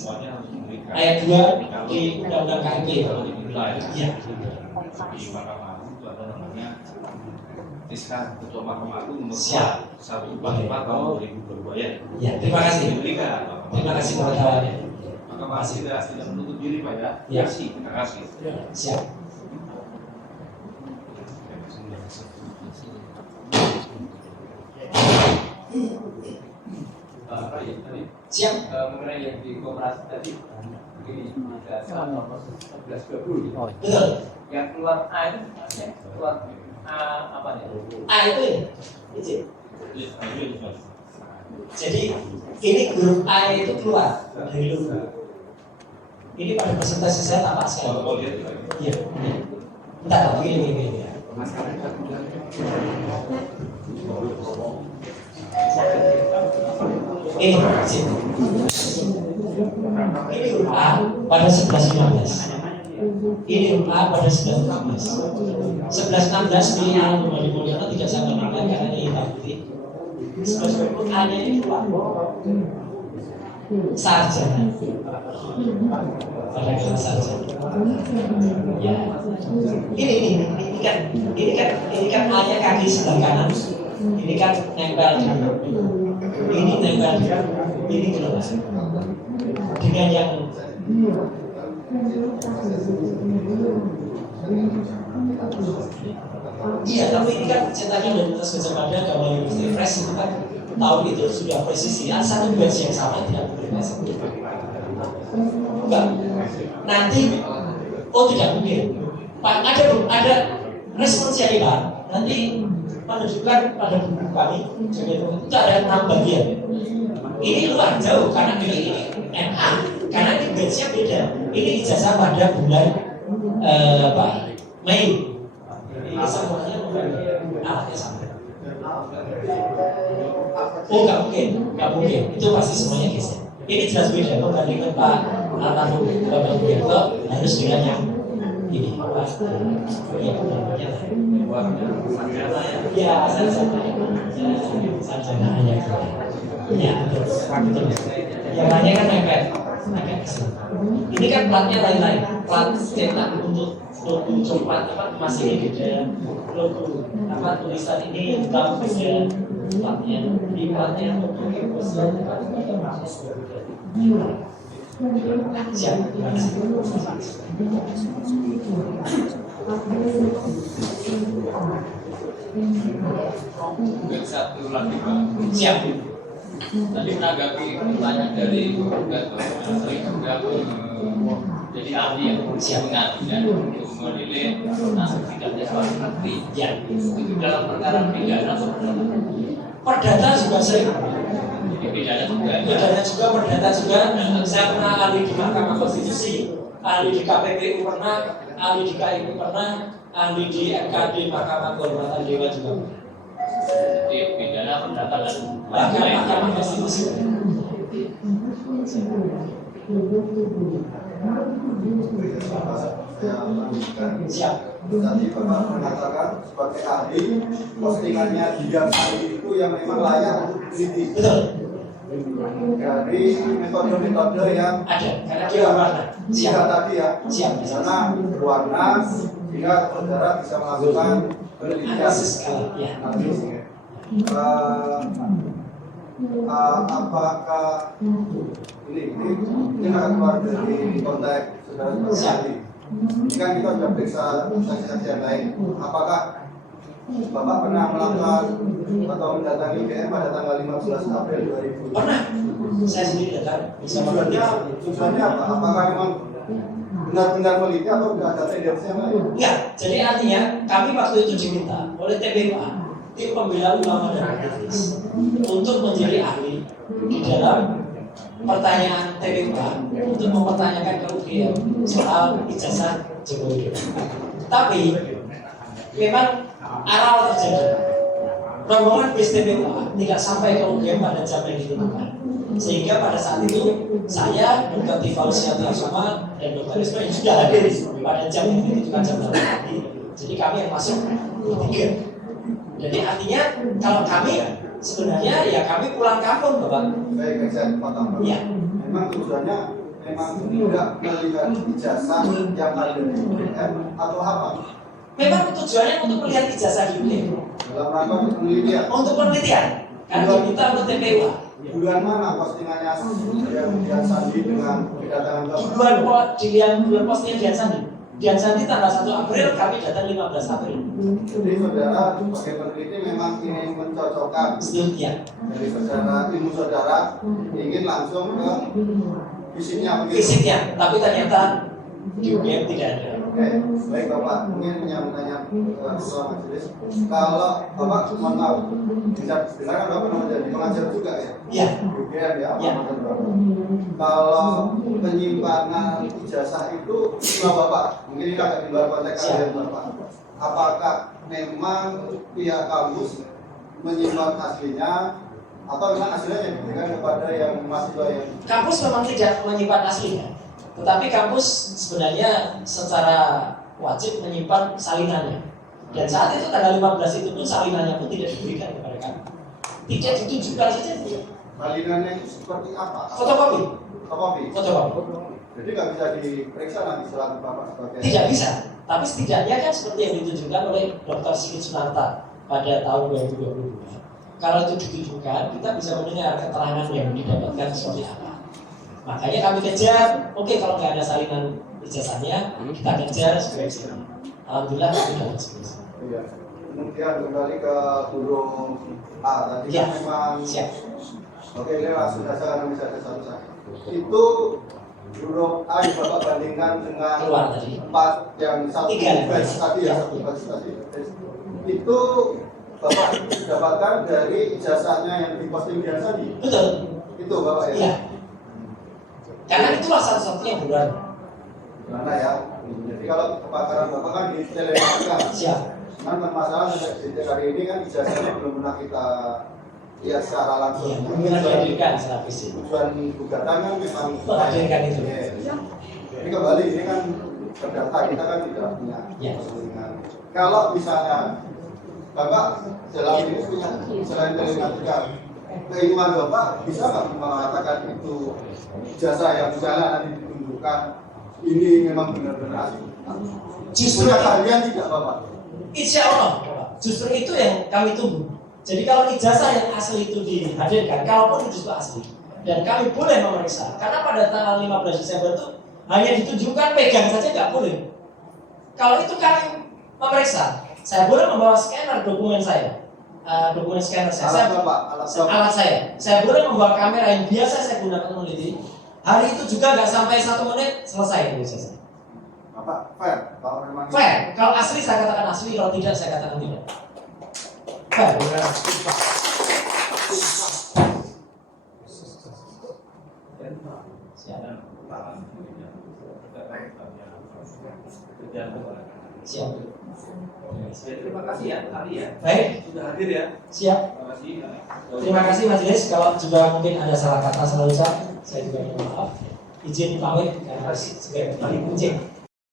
Semuanya harus diberikan. ayat 2 di Undang-Undang KIP. Kalau dinilai Iya. di Mahkamah Agung itu ada namanya Rizka Ketua Mahkamah Agung nomor Siap. 144 tahun 2022 ya. Ya, terima kasih. Diberikan. Terima kasih pengetahuannya. Mahkamah Agung tidak menutup diri Pak ya. Ya. Terima kasih. Siap. Siap. Mengenai yang di koperasi tadi begini, ada nomor 1120 Betul. yang keluar A itu maksudnya keluar A apa ya? A itu ya. Izin. Jadi ini huruf A itu keluar dari logo. Ini pada presentasi saya tampak sekali. Oh, lihat. Iya. Bentar, begini. Ini sini. Ini huruf A pada 11.15. Ini huruf A pada 11.16. 11.16 ini A Bupati Mulyono tidak saya bandingkan karena ini hitam putih. 11.20 A nya ini keluar. Sarjana. Pada kelas sarjana. Ya. Ini kan A nya kaki sebelah kanan. Ini kan nempel di ini nempel di ini keluar. Dengan yang iya, tapi ini kan cetakan dari atas Gajah Mada Gama University Press itu kan tahun itu sudah presisi. Satu batch yang sama tidak boleh masuk. Enggak. Nanti, tidak mungkin. Pak, ada responsnya ini Pak. Nanti menunjukkan pada buku kami itu ada 6 bagian. Ini luar jauh karena ini MA, karena ini batch-nya beda. Ini ijazah pada bulan Mei. Ini semuanya alatnya sama. Oh, nggak mungkin. Itu pasti semuanya geser. Ini jelas beda. Membandingkan Pak almarhum Bapak Budiarto harus dengan yang ini. Ya, sarjana hanya. Ya, betul. Yang lainnya kan mepet. Ini kan platnya lain-lain. Plat cetak untuk logo coklat masih beda. Logo tulisan ini hitam beda. Platnya di platnya untuk siap. Mungkin satu lagi Pak. Siap. Tadi menanggapi pertanyaan dari sering juga jadi ahli yang mengerti dan untuk menilai nasib tidaknya suatu negeri. Ya. Itu dalam perkara pidana atau Perdata juga sering. jadi pidana juga. Pidana juga, perdata juga. Saya pernah ahli di Mahkamah Konstitusi, ahli di KPPU pernah, ahli di KIP pernah, ahli di MKD Mahkamah Kehormatan Dewa juga. Jadi pidana perdata dan Bahkan lain-lain. Mahkamah Konstitusi. Siap. Tadi Bapak mengatakan sebagai ahli postingannya dia tadi itu yang memang layak untuk diteliti Betul. dari metode-metode yang Ada. Karena dia warna. tiga Siap. tadi ya, Siap. karena berwarna sehingga saudara bisa melakukan penelitian Analisis skala. Ya. analisis. Apakah ini akan keluar dari konteks saudara sebagai ahli? Ini kan kita sudah periksa saksi-saksi yang lain. Apakah Bapak pernah melakukan atau mendatangi IPM pada tanggal 15 April 2000? Pernah. Saya sendiri datang. Bisa Tujuannya apa? Apakah memang benar-benar meliti atau sudah ada tendensi yang lain? Enggak. Jadi artinya kami waktu itu diminta oleh TPPA, tim pembela ulama dan aktivis, untuk menjadi ahli di dalam pertanyaan TPK untuk mempertanyakan ke UGM soal ijazah Joko Widodo. Tapi memang awal terjadi rombongan bis TPK tidak sampai ke UGM pada jam yang ditentukan. Sehingga pada saat itu saya, Dr. Tifausia Tiasoma dan Dr. Risma yang sudah hadir pada jam yang ditentukan jam 8 pagi. Jadi kami yang masuk bertiga. Jadi artinya kalau kami sebenarnya ya kami pulang kampung, Bapak. Baik, saya potong. Ya. Memang tujuannya memang tidak melihat ijazah yang ada di UGM atau apa? Memang tujuannya untuk melihat ijazah UGM. Dalam rangka penelitian. Untuk penelitian. Karena diminta untuk TPU. Bulan mana postingannya yang Dian Sandi dengan kedatangan Bapak? Bulan postingan Dian Sandi. Dian Sandi tanggal 1 April, kami datang 15 April. Jadi saudara sebagai peneliti memang ingin mencocokkan Ya. dari saudara, ilmu saudara ingin langsung ke fisiknya begitu. Fisiknya, tapi ternyata di UGM tidak ada. Oke, baik Bapak, mungkin menyambutnya ketua majelis. Kalau Bapak mohon maaf, bisa dengar kan Bapak menjadi pengajar juga ya? Iya. UGM ya, Ya. Kalau penyimpanan ijazah itu cuma Bapak, mungkin ini agak di luar konteks kalian Bapak. Apakah memang pihak kampus menyimpan aslinya atau memang aslinya yang diberikan kepada yang mahasiswa yang Kampus memang tidak menyimpan aslinya, tetapi kampus sebenarnya secara wajib menyimpan salinannya. Dan saat itu tanggal 15 itu pun salinannya pun tidak diberikan kepada kami. Tidak ditunjukkan saja. salinannya itu seperti apa? Fotokopi. Fotokopi. Fotokopi. Jadi nggak bisa diperiksa nanti selaku Bapak sebagai Tidak bisa. Tapi setidaknya kan seperti yang ditunjukkan oleh Dr. Sigit Sunarta pada tahun 2022. Kalau itu ditunjukkan, kita bisa mendengar keterangan yang didapatkan seperti apa. Makanya kami kejar, oke kalau nggak ada salinan ijazahnya, kita kejar skripsinya. Alhamdulillah kami dapat skripsi. Iya. Kemudian kembali ke huruf A tadi Ya. kan memang Siap. oke ini langsung saja karena bisa ada satu saja. Itu huruf A yang Bapak bandingkan dengan Keluar tadi. 4 yang satu Tiga. batch tadi ya, satu batch tadi. Itu Bapak dapatkan dari ijazahnya yang diposting Dian Sandi. Betul. Itu Bapak ya. Iya. Karena itulah satu-satunya yang bulan. Mana ya? Jadi kalau kebakaran Bapak kan di telematika. Siap. Kan permasalahan sampai hari ini kan ijazahnya belum pernah kita lihat secara langsung. Iya, mungkin dihadirkan secara fisik. Tujuan gugatan kan memang Menghadirkan itu. Ini kembali ini kan terdata kita kan tidak punya. Ya. Kalau misalnya Bapak dalam ini punya selain telematika, keinginan Bapak bisa nggak mengatakan itu jasa yang misalnya nanti ditunjukkan ini memang benar-benar asli? Justru Punya kalian tidak Bapak? Insya Allah, justru itu yang kami tunggu. Jadi kalau ijazah yang asli itu dihadirkan, kalaupun itu juga asli, dan kami boleh memeriksa, karena pada tanggal 15 Desember itu hanya ditunjukkan pegang saja nggak boleh. Kalau itu kami memeriksa, saya boleh membawa scanner dokumen saya, dokumen scanner saya, alat saya boleh membawa kamera yang biasa saya gunakan meneliti. Hari itu juga nggak sampai 1 menit selesai itu ijazah. Bapak fair kalau memang Fair, kalau asli saya katakan asli, kalau tidak saya katakan tidak. Fair. Siap. Terima kasih ya, Ali ya. Baik, Sudah hadir ya. siap. Terima kasih. Terima kasih majelis. Kalau juga mungkin ada salah kata, salah ucap, saya juga minta maaf. Izin pamit karena harus segera kembali kuncing.